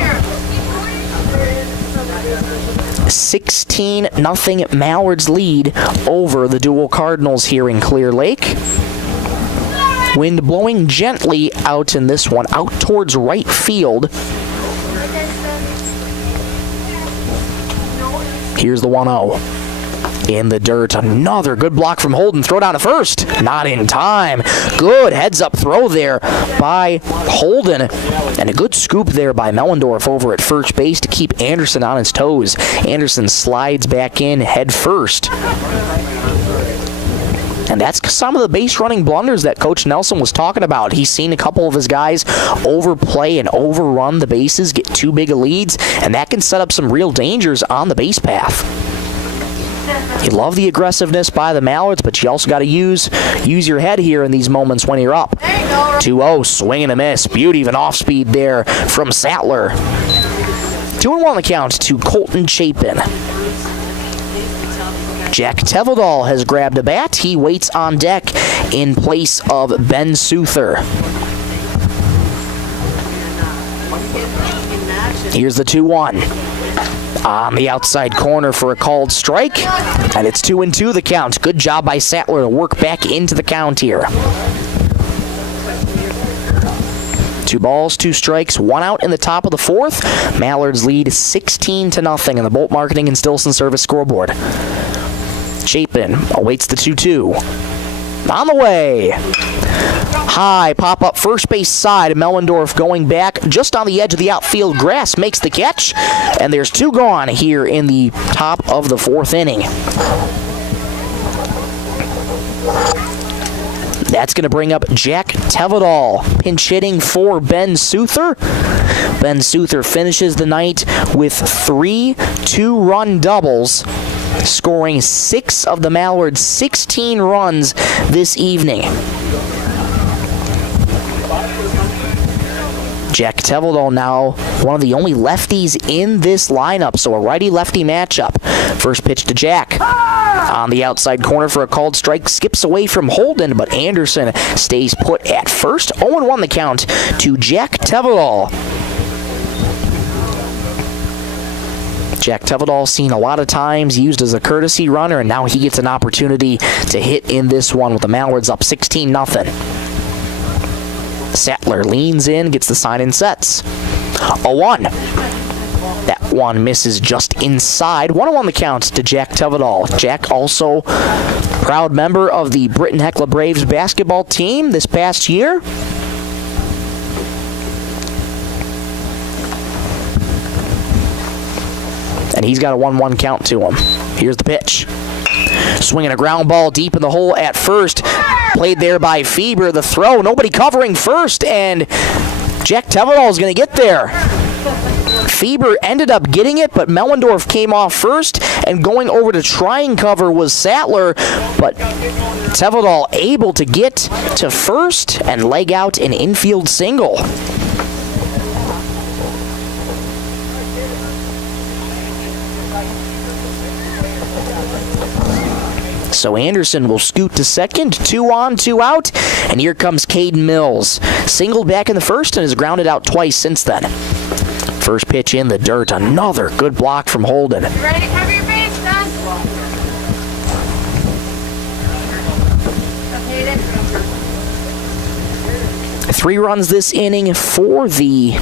16-0 Mallards lead over the Deuel Cardinals here in Clear Lake. Wind blowing gently out in this one, out towards right field. Here's the 1-0. In the dirt, another good block from Holden. Throw down to first. Not in time. Good heads-up throw there by Holden. And a good scoop there by Mellendorf over at first base to keep Anderson on his toes. Anderson slides back in head first. And that's some of the base running blunders that Coach Nelson was talking about. He's seen a couple of his guys overplay and overrun the bases, get too big of leads, and that can set up some real dangers on the base path. You love the aggressiveness by the Mallards, but you also got to use your head here in these moments when you're up. 2-0, swing and a miss. Beauty of an off-speed there from Sattler. 2-1 the count to Colton Chapin. Jack Teveldal has grabbed a bat. He waits on deck in place of Ben Souther. Here's the 2-1. On the outside corner for a called strike. And it's 2-2 the count. Good job by Sattler to work back into the count here. 2 balls, 2 strikes, 1 out in the top of the fourth. Mallards lead 16-0 in the Bolt Marketing and Stillson Service scoreboard. Chapin awaits the 2-2. On the way. High pop up first base side. Mellendorf going back just on the edge of the outfield grass makes the catch. And there's 2 gone here in the top of the 4th inning. That's going to bring up Jack Teveldal, pinch hitting for Ben Souther. Ben Souther finishes the night with 3 2-run doubles, scoring 6 of the Mallards' 16 runs this evening. Jack Teveldal now one of the only lefties in this lineup, so a righty-lefty matchup. First pitch to Jack. On the outside corner for a called strike, skips away from Holden, but Anderson stays put at first. 0-1 the count to Jack Teveldal. Jack Teveldal seen a lot of times used as a courtesy runner, and now he gets an opportunity to hit in this one with the Mallards up 16-0. Sattler leans in, gets the sign and sets. 0-1. That one misses just inside. 1-1 the count to Jack Teveldal. Jack also proud member of the Britton Hecla Braves basketball team this past year. And he's got a 1-1 count to him. Here's the pitch. Swinging a ground ball deep in the hole at first. Played there by Fieber. The throw, nobody covering first, and Jack Teveldal is going to get there. Fieber ended up getting it, but Mellendorf came off first, and going over to try and cover was Sattler, but Teveldal able to get to first and leg out an infield single. So Anderson will scoot to second, 2 on, 2 out, and here comes Caden Mills. Singled back in the first and has grounded out twice since then. First pitch in the dirt, another good block from Holden. You ready to cover your base, son? 3 runs this inning for the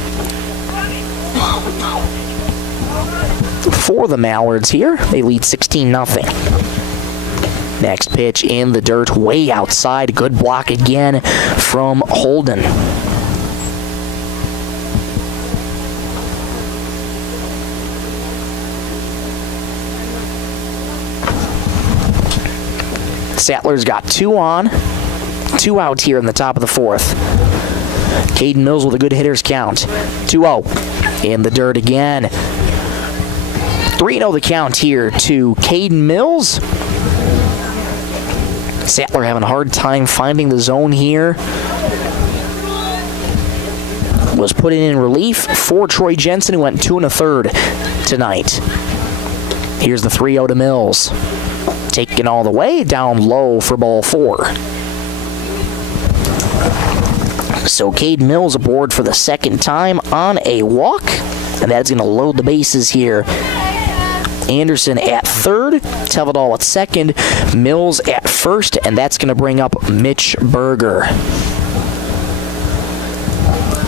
Mallards here. They lead 16-0. Next pitch in the dirt, way outside. Good block again from Holden. Sattler's got 2 on, 2 out here in the top of the 4th. Caden Mills with a good hitter's count. 2-0 in the dirt again. 3-0 the count here to Caden Mills. Sattler having a hard time finding the zone here. Was put in relief for Troy Jensen, who went 2 1/3 tonight. Here's the 3-0 to Mills. Taken all the way down low for ball 4. So Caden Mills aboard for the second time on a walk, and that's going to load the bases here. Anderson at third, Teveldal at second, Mills at first, and that's going to bring up Mitch Berger.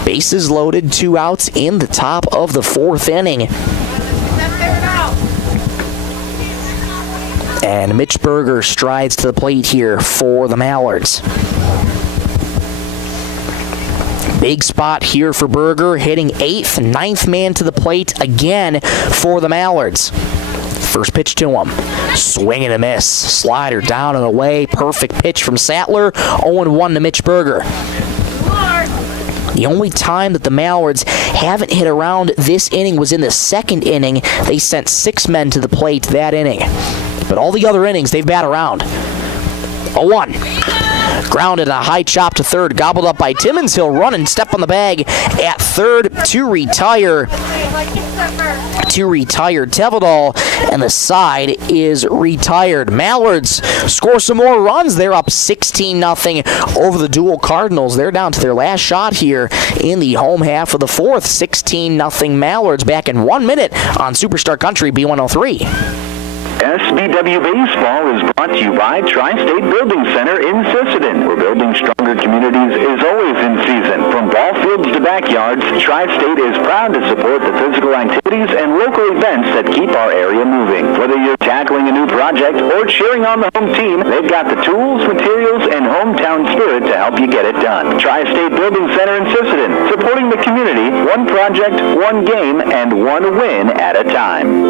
Bases loaded, 2 outs in the top of the 4th inning. And Mitch Berger strides to the plate here for the Mallards. Big spot here for Berger, hitting 8th, 9th man to the plate again for the Mallards. First pitch to him. Swing and a miss. Slider down and away. Perfect pitch from Sattler. 0-1 to Mitch Berger. The only time that the Mallards haven't hit around this inning was in the 2nd inning. They sent 6 men to the plate that inning. But all the other innings, they've bat around. 0-1. Grounded a high chop to third. Gobbled up by Timmons. He'll run and step on the bag at third to retire. Teveldal, and the side is retired. Mallards score some more runs. They're up 16-0 over the Deuel Cardinals. They're down to their last shot here in the home half of the 4th. 16-0 Mallards back in 1 minute on Superstar Country B103. SBW Baseball is brought to you by Tri-State Building Center in Sisseton, where building stronger communities is always in season. From ball fields to backyards, Tri-State is proud to support the physical activities and local events that keep our area moving. Whether you're tackling a new project or cheering on the home team, they've got the tools, materials, and hometown spirit to help you get it done. Tri-State Building Center in Sisseton, supporting the community, one project, one game, and one win at a time.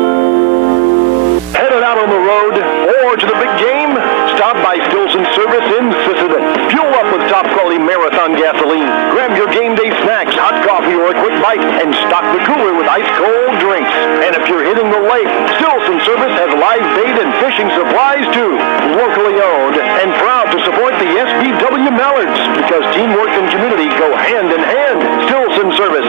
Headed out on the road or to the big game? Stop by Stilson Service in Sisseton. Fuel up with top-quality Marathon gasoline. Grab your game day snacks, hot coffee, or a quick bite, and stock the cooler with ice-cold drinks. And if you're hitting the lake, Stilson Service has live bait and fishing supplies, too. Locally owned and proud to support the SBW Mallards, because teamwork and community go hand in hand. Stilson Service,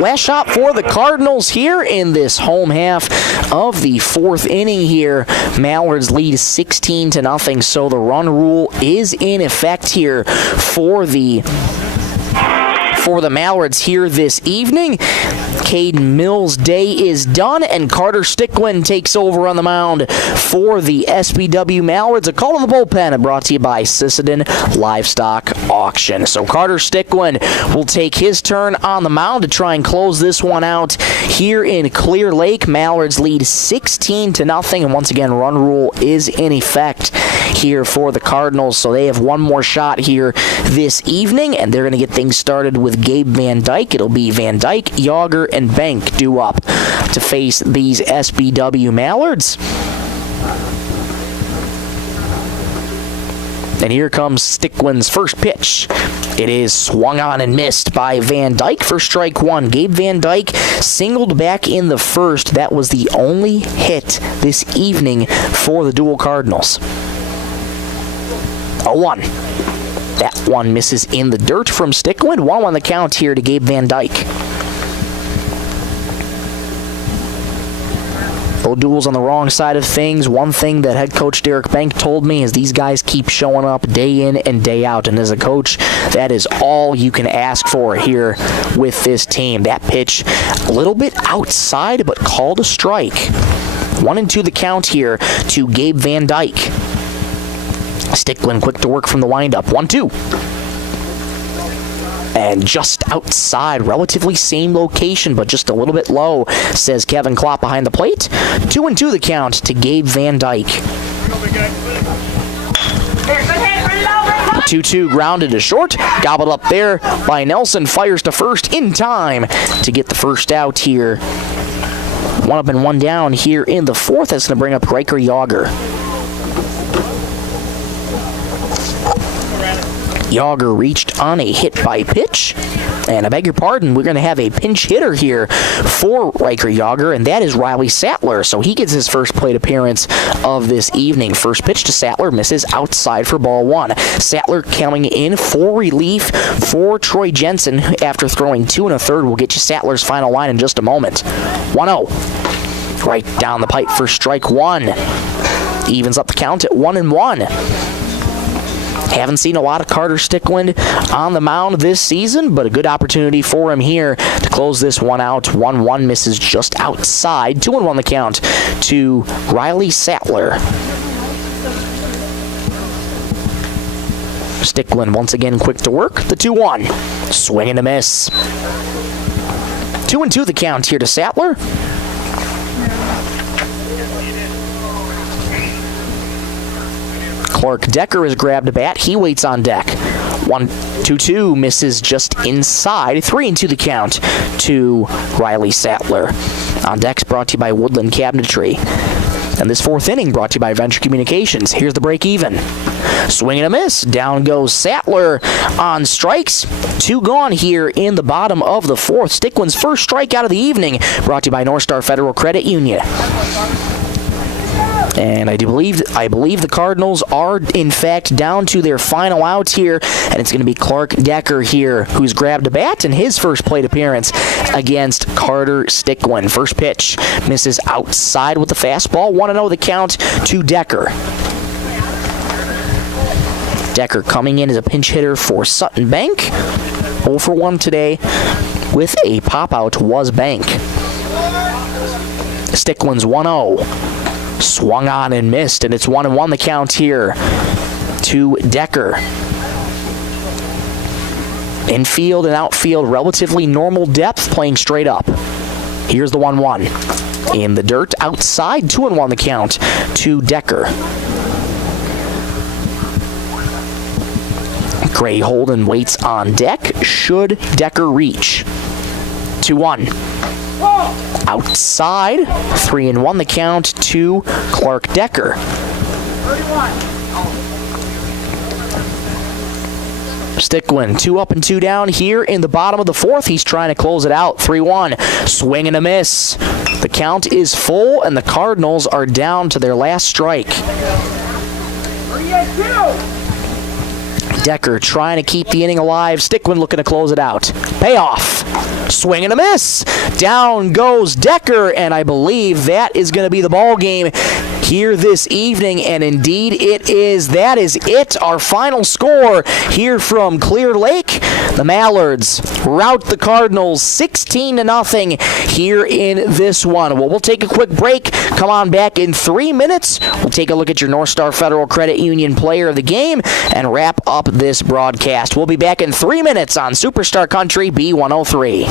Last shot for the Cardinals here in this home half of the fourth inning here. Mallards lead 16-0, so the run rule is in effect here for the Mallards here this evening. Caden Mills' day is done, and Carter Stickland takes over on the mound for the SBW Mallards. A call to the bullpen brought to you by Sisseton Livestock Auction. So Carter Stickland will take his turn on the mound to try and close this one out here in Clear Lake. Mallards lead 16-0, and once again, run rule is in effect here for the Cardinals. So they have one more shot here this evening, and they're going to get things started with Gabe Van Dyke. It'll be Van Dyke, Yager, and Bank due up to face these SBW Mallards. And here comes Stickland's first pitch. It is swung on and missed by Van Dyke for strike one. Gabe Van Dyke singled back in the first. That was the only hit this evening for the Deuel Cardinals. 0-1. That one misses in the dirt from Stickland. 1 on the count here to Gabe Van Dyke. Deuel's on the wrong side of things. One thing that head coach Derek Bank told me is these guys keep showing up day in and day out. And as a coach, that is all you can ask for here with this team. That pitch a little bit outside, but called a strike. 1-2 the count here to Gabe Van Dyke. Stickland quick to work from the windup. 1-2. And just outside, relatively same location, but just a little bit low, says Kevin Klopp behind the plate. 2-2 the count to Gabe Van Dyke. 2-2 grounded to short. Gobbled up there by Nelson. Fires to first in time to get the first out here. 1 up and 1 down here in the fourth. That's going to bring up Riker Yager. Yager reached on a hit by pitch. And I beg your pardon, we're going to have a pinch hitter here for Riker Yager, and that is Riley Sattler. So he gets his first plate appearance of this evening. First pitch to Sattler, misses outside for ball 1. Sattler coming in for relief for Troy Jensen after throwing 2 1/3. We'll get you Sattler's final line in just a moment. 1-0. Right down the pipe for strike 1. Evens up the count at 1-1. Haven't seen a lot of Carter Stickland on the mound this season, but a good opportunity for him here to close this one out. 1-1 misses just outside. 2-1 the count to Riley Sattler. Stickland once again quick to work. The 2-1. Swing and a miss. 2-2 the count here to Sattler. Clark Decker has grabbed a bat. He waits on deck. 1-2 misses just inside. 3-2 the count to Riley Sattler. On deck's brought to you by Woodland Cabinetry. And this fourth inning brought to you by Venture Communications. Here's the break even. Swing and a miss. Down goes Sattler on strikes. 2 gone here in the bottom of the fourth. Stickland's first strikeout of the evening brought to you by North Star Federal Credit Union. And I believe the Cardinals are, in fact, down to their final out here, and it's going to be Clark Decker here who's grabbed a bat in his first plate appearance against Carter Stickland. First pitch misses outside with the fastball. 1-0 the count to Decker. Decker coming in as a pinch hitter for Sutton Bank. 0 for 1 today with a pop-out was Bank. Stickland's 1-0. Swung on and missed, and it's 1-1 the count here to Decker. Infield and outfield, relatively normal depth, playing straight up. Here's the 1-1. In the dirt, outside, 2-1 the count to Decker. Gray Holden waits on deck. Should Decker reach? 2-1. Outside, 3-1 the count to Clark Decker. 31. Stickland, 2 up and 2 down here in the bottom of the fourth. He's trying to close it out. 3-1. Swing and a miss. The count is full, and the Cardinals are down to their last strike. 3-2. Decker trying to keep the inning alive. Stickland looking to close it out. Payoff. Swing and a miss. Down goes Decker, and I believe that is going to be the ball game here this evening, and indeed it is. That is it. Our final score here from Clear Lake. The Mallards rout the Cardinals 16-0 here in this one. Well, we'll take a quick break. Come on back in 3 minutes. We'll take a look at your North Star Federal Credit Union player of the game and wrap up this broadcast. We'll be back in 3 minutes on Superstar Country B103.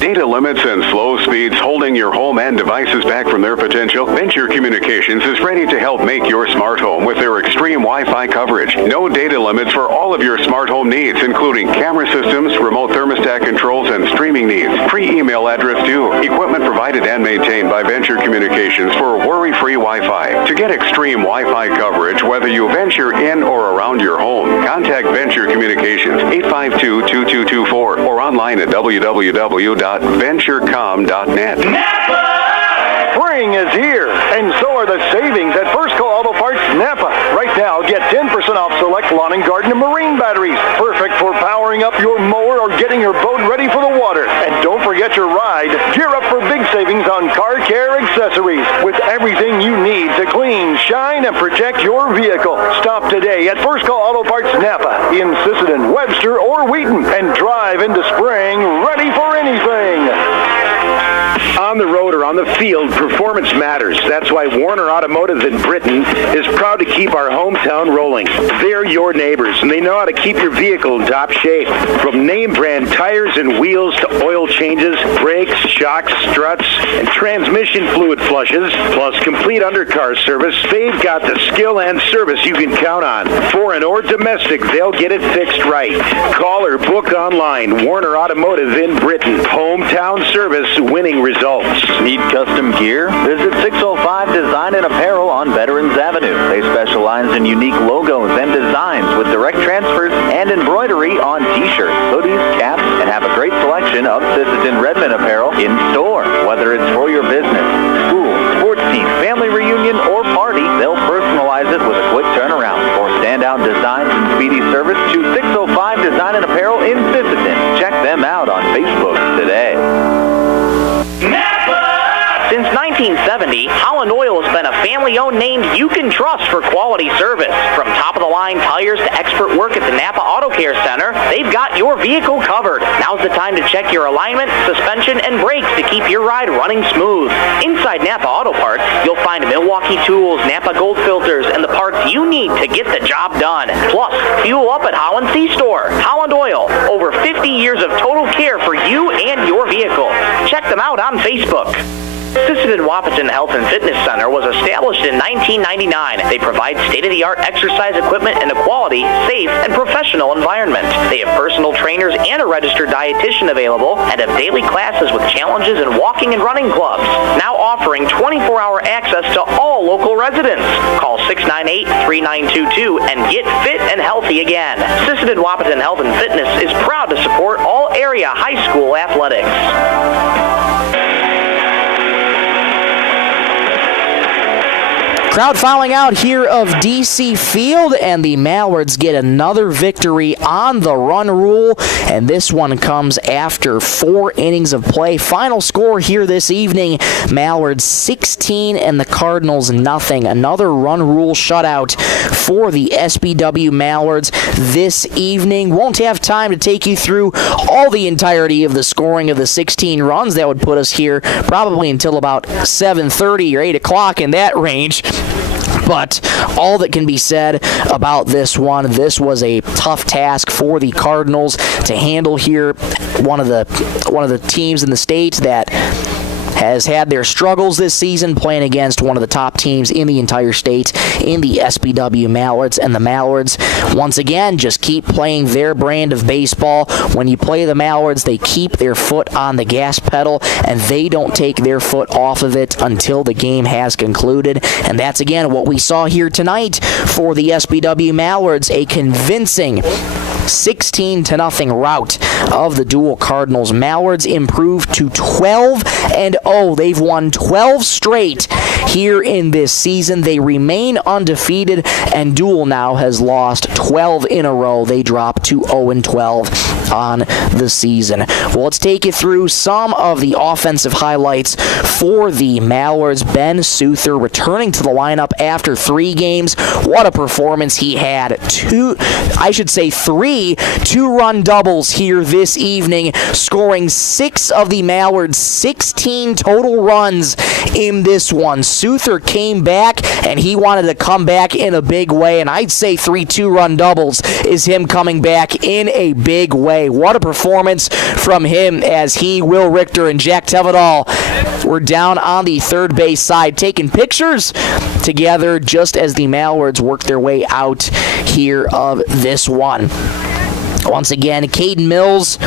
Data limits and slow speeds holding your home and devices back from their potential? Venture Communications is ready to help make your smart home with their extreme Wi-Fi coverage. No data limits for all of your smart home needs, including camera systems, remote thermostat controls, and streaming needs. Free email address too. Equipment provided and maintained by Venture Communications for worry-free Wi-Fi. To get extreme Wi-Fi coverage, whether you venture in or around your home, contact Venture Communications 852-2224 or online at www.venturecom.net. Spring is here, and so are the savings at First Call Auto Parts Napa. Right now, get 10% off select lawn and garden and marine batteries. Perfect for powering up your mower or getting your boat ready for the water. And don't forget your ride. Gear up for big savings on car care accessories with everything you need to clean, shine, and protect your vehicle. Stop today at First Call Auto Parts Napa in Sisseton, Webster, or Wheaton, and drive into spring ready for anything. On the road or on the field, performance matters. That's why Warner Automotive in Britton is proud to keep our hometown rolling. They're your neighbors, and they know how to keep your vehicle in top shape. From name brand tires and wheels to oil changes, brakes, shocks, struts, and transmission fluid flushes, plus complete undercar service, they've got the skill and service you can count on. Foreign or domestic, they'll get it fixed right. Call or book online. Warner Automotive in Britton. Hometown service, winning results. Need custom gear? Visit 605 Design and Apparel on Veterans Avenue. They specialize in unique logos and designs with direct transfers and embroidery on t-shirts, hoodies, caps, and have a great selection of Sisseton Redmond apparel in store. Whether it's for your business, school, sports team, family reunion, or party, they'll personalize it with a quick turnaround. For standout designs and speedy service, choose 605 Design and Apparel in Sisseton. Check them out on Facebook today. Since 1970, Holland Oil has been a family-owned name you can trust for quality service. From top-of-the-line tires to expert work at the Napa Auto Care Center, they've got your vehicle covered. Now's the time to check your alignment, suspension, and brakes to keep your ride running smooth. Inside Napa Auto Parts, you'll find Milwaukee tools, Napa Gold filters, and the parts you need to get the job done. Plus, fuel up at Holland C-Store. Holland Oil, over 50 years of total care for you and your vehicle. Check them out on Facebook. Sisseton Wahpeton Health and Fitness Center was established in 1999. They provide state-of-the-art exercise equipment in a quality, safe, and professional environment. They have personal trainers and a registered dietitian available and have daily classes with challenges in walking and running clubs. Now offering 24-hour access to all local residents. Call 698-3922 and get fit and healthy again. Sisseton Wahpeton Health and Fitness is proud to support all area high school athletics. Crowd filing out here of DC Field, and the Mallards get another victory on the run rule, and this one comes after 4 innings of play. Final score here this evening, Mallards 16 and the Cardinals nothing. Another run rule shutout for the SBW Mallards this evening. Won't have time to take you through all the entirety of the scoring of the 16 runs. That would put us here probably until about 7:30 or 8 o'clock in that range. But all that can be said about this one, this was a tough task for the Cardinals to handle here. One of the teams in the state that has had their struggles this season playing against one of the top teams in the entire state in the SBW Mallards. And the Mallards, once again, just keep playing their brand of baseball. When you play the Mallards, they keep their foot on the gas pedal, and they don't take their foot off of it until the game has concluded. And that's, again, what we saw here tonight for the SBW Mallards, a convincing 16-0 rout of the Deuel Cardinals. Mallards improved to 12-0. They've won 12 straight here in this season. They remain undefeated, and Deuel now has lost 12 in a row. They drop to 0-12 on the season. Well, let's take you through some of the offensive highlights for the Mallards. Ben Souther returning to the lineup after 3 games. What a performance he had. 3 two-run doubles here this evening, scoring 6 of the Mallards' 16 total runs in this one. Souther came back, and he wanted to come back in a big way, and I'd say 3 two-run doubles is him coming back in a big way. What a performance from him, as he, Will Richter, and Jack Tevedal were down on the third base side taking pictures together just as the Mallards worked their way out here of this one. Once again, Caden Mills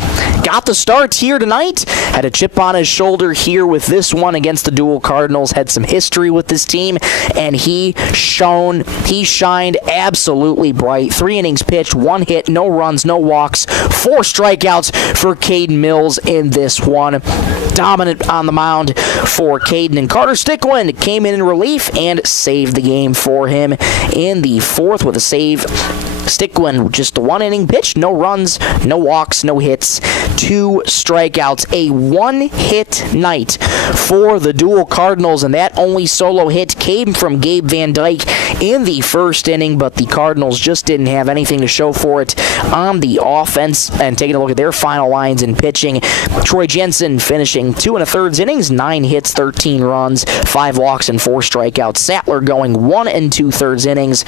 got the start here tonight. Had a chip on his shoulder here with this one against the Deuel Cardinals. Had some history with this team, and he shined absolutely bright. 3 innings pitched, 1 hit, no runs, no walks, 4 strikeouts for Caden Mills in this one. Dominant on the mound for Caden, and Carter Stickland came in relief and saved the game for him in the 4th with a save. Stickland, just a 1 inning pitch, no runs, no walks, no hits, 2 strikeouts. A 1-hit night for the Deuel Cardinals, and that only solo hit came from Gabe Van Dyke in the 1st inning, but the Cardinals just didn't have anything to show for it on the offense. And taking a look at their final lines in pitching, Troy Jensen finishing 2 1/3 innings, 9 hits, 13 runs, 5 walks, and 4 strikeouts. Sattler going 1 2/3 innings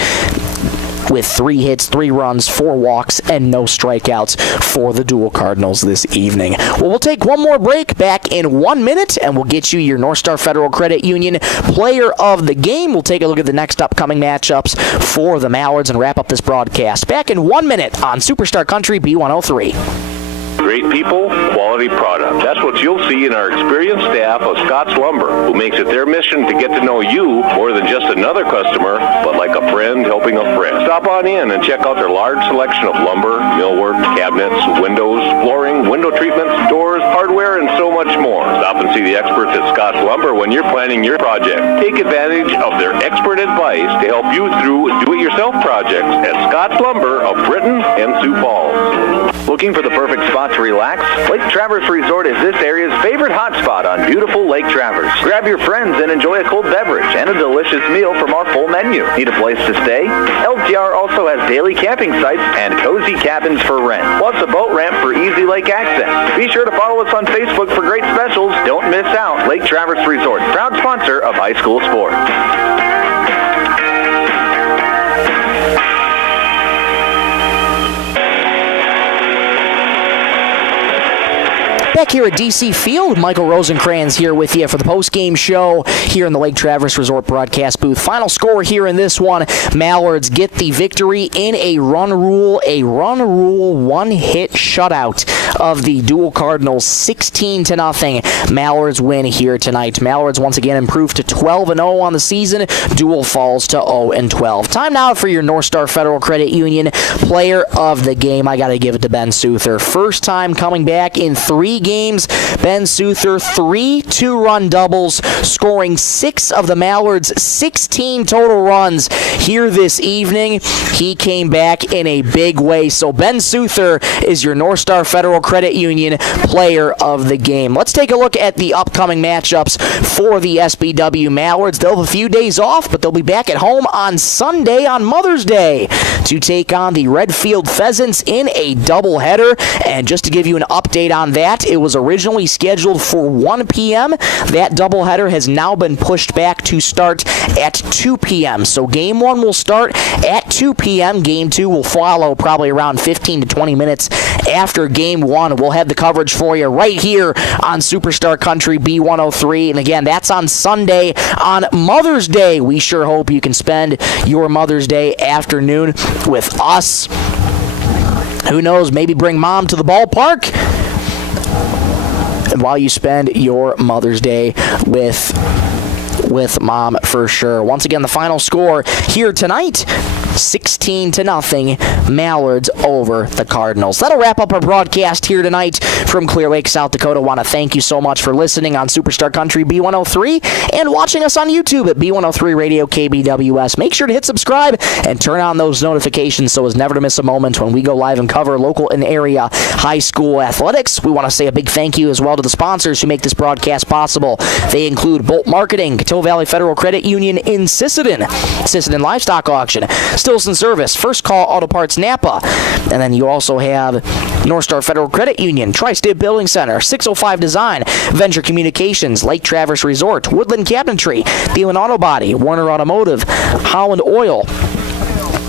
with 3 hits, 3 runs, 4 walks, and no strikeouts for the Deuel Cardinals this evening. Well, we'll take one more break, back in 1 minute, and we'll get you your North Star Federal Credit Union Player of the Game. We'll take a look at the next upcoming matchups for the Mallards and wrap up this broadcast. Back in 1 minute on Superstar Country B103. Great people, quality product. That's what you'll see in our experienced staff of Scott's Lumber, who makes it their mission to get to know you more than just another customer, but like a friend helping a friend. Stop on in and check out their large selection of lumber, millwork, cabinets, windows, flooring, window treatments, doors, hardware, and so much more. Stop and see the experts at Scott's Lumber when you're planning your project. Take advantage of their expert advice to help you through do-it-yourself projects at Scott's Lumber of Britton and Sioux Falls. Looking for the perfect spot to relax? Lake Traverse Resort is this area's favorite hotspot on beautiful Lake Traverse. Grab your friends and enjoy a cold beverage and a delicious meal from our full menu. Need a place to stay? LTR also has daily camping sites and cozy cabins for rent, plus a boat ramp for easy lake access. Be sure to follow us on Facebook for great specials. Don't miss out. Lake Traverse Resort, proud sponsor of high school sports. Back here at DC Field, Michael Rosencrans here with you for the post-game show here in the Lake Traverse Resort broadcast booth. Final score here in this one, Mallards get the victory in a run rule 1-hit shutout of the Deuel Cardinals, 16-0. Mallards win here tonight. Mallards once again improved to 12-0 on the season. Deuel falls to 0-12. Time now for your North Star Federal Credit Union Player of the Game. I got to give it to Ben Souther. First time coming back in 3 games. Ben Souther, 3 two-run doubles, scoring 6 of the Mallards' 16 total runs here this evening. He came back in a big way. So Ben Souther is your North Star Federal Credit Union Player of the Game. Let's take a look at the upcoming matchups for the SBW Mallards. They'll have a few days off, but they'll be back at home on Sunday, on Mother's Day, to take on the Redfield Pheasants in a doubleheader. And just to give you an update on that, it was originally scheduled for 1 p.m. That doubleheader has now been pushed back to start at 2 p.m. So Game 1 will start at 2 p.m. Game 2 will follow probably around 15 to 20 minutes after Game 1. We'll have the coverage for you right here on Superstar Country B103. And again, that's on Sunday on Mother's Day. We sure hope you can spend your Mother's Day afternoon with us. Who knows, maybe bring mom to the ballpark while you spend your Mother's Day with with Mom for sure. Once again, the final score here tonight, 16-0, Mallards over the Cardinals. That'll wrap up our broadcast here tonight from Clear Lake, South Dakota. Want to thank you so much for listening on Superstar Country B103 and watching us on YouTube at B103 Radio KBWS. Make sure to hit subscribe and turn on those notifications so as never to miss a moment when we go live and cover local and area high school athletics. We want to say a big thank you as well to the sponsors who make this broadcast possible. They include Bolt Marketing, Coteau Valley Federal Credit Union in Sisseton, Sisseton Livestock Auction, Stilson Service, First Call Auto Parts Napa, and then you also have North Star Federal Credit Union, Tri-State Building Center, 605 Design, Venture Communications, Lake Traverse Resort, Woodland Cabinetry, Deuel Auto Body, Warner Automotive, Holland Oil,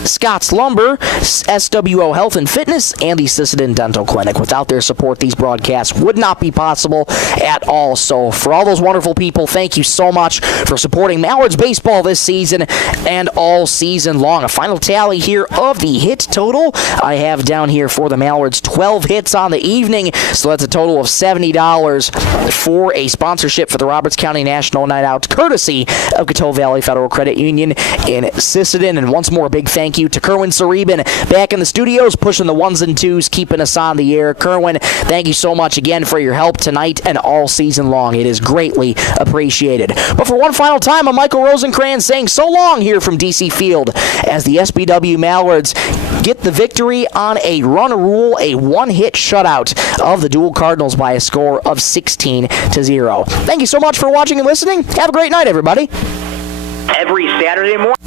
Scott's Lumber, SWO Health and Fitness, and the Sisseton Dental Clinic. Without their support, these broadcasts would not be possible at all. So for all those wonderful people, thank you so much for supporting Mallards baseball this season and all season long. A final tally here of the hit total I have down here for the Mallards, 12 hits on the evening, so that's a total of $70 for a sponsorship for the Roberts County National Night Out, courtesy of Coteau Valley Federal Credit Union in Sisseton. And once more, a big thank you to Kerwin Sareben back in the studios, pushing the ones and twos, keeping us on the air. Kerwin, thank you so much again for your help tonight and all season long. It is greatly appreciated. But for one final time, I'm Michael Rosencrans saying so long here from DC Field as the SBW Mallards get the victory on a run rule, a one-hit shutout of the Deuel Cardinals by a score of 16-0. Thank you so much for watching and listening. Have a great night, everybody. Every Saturday morning.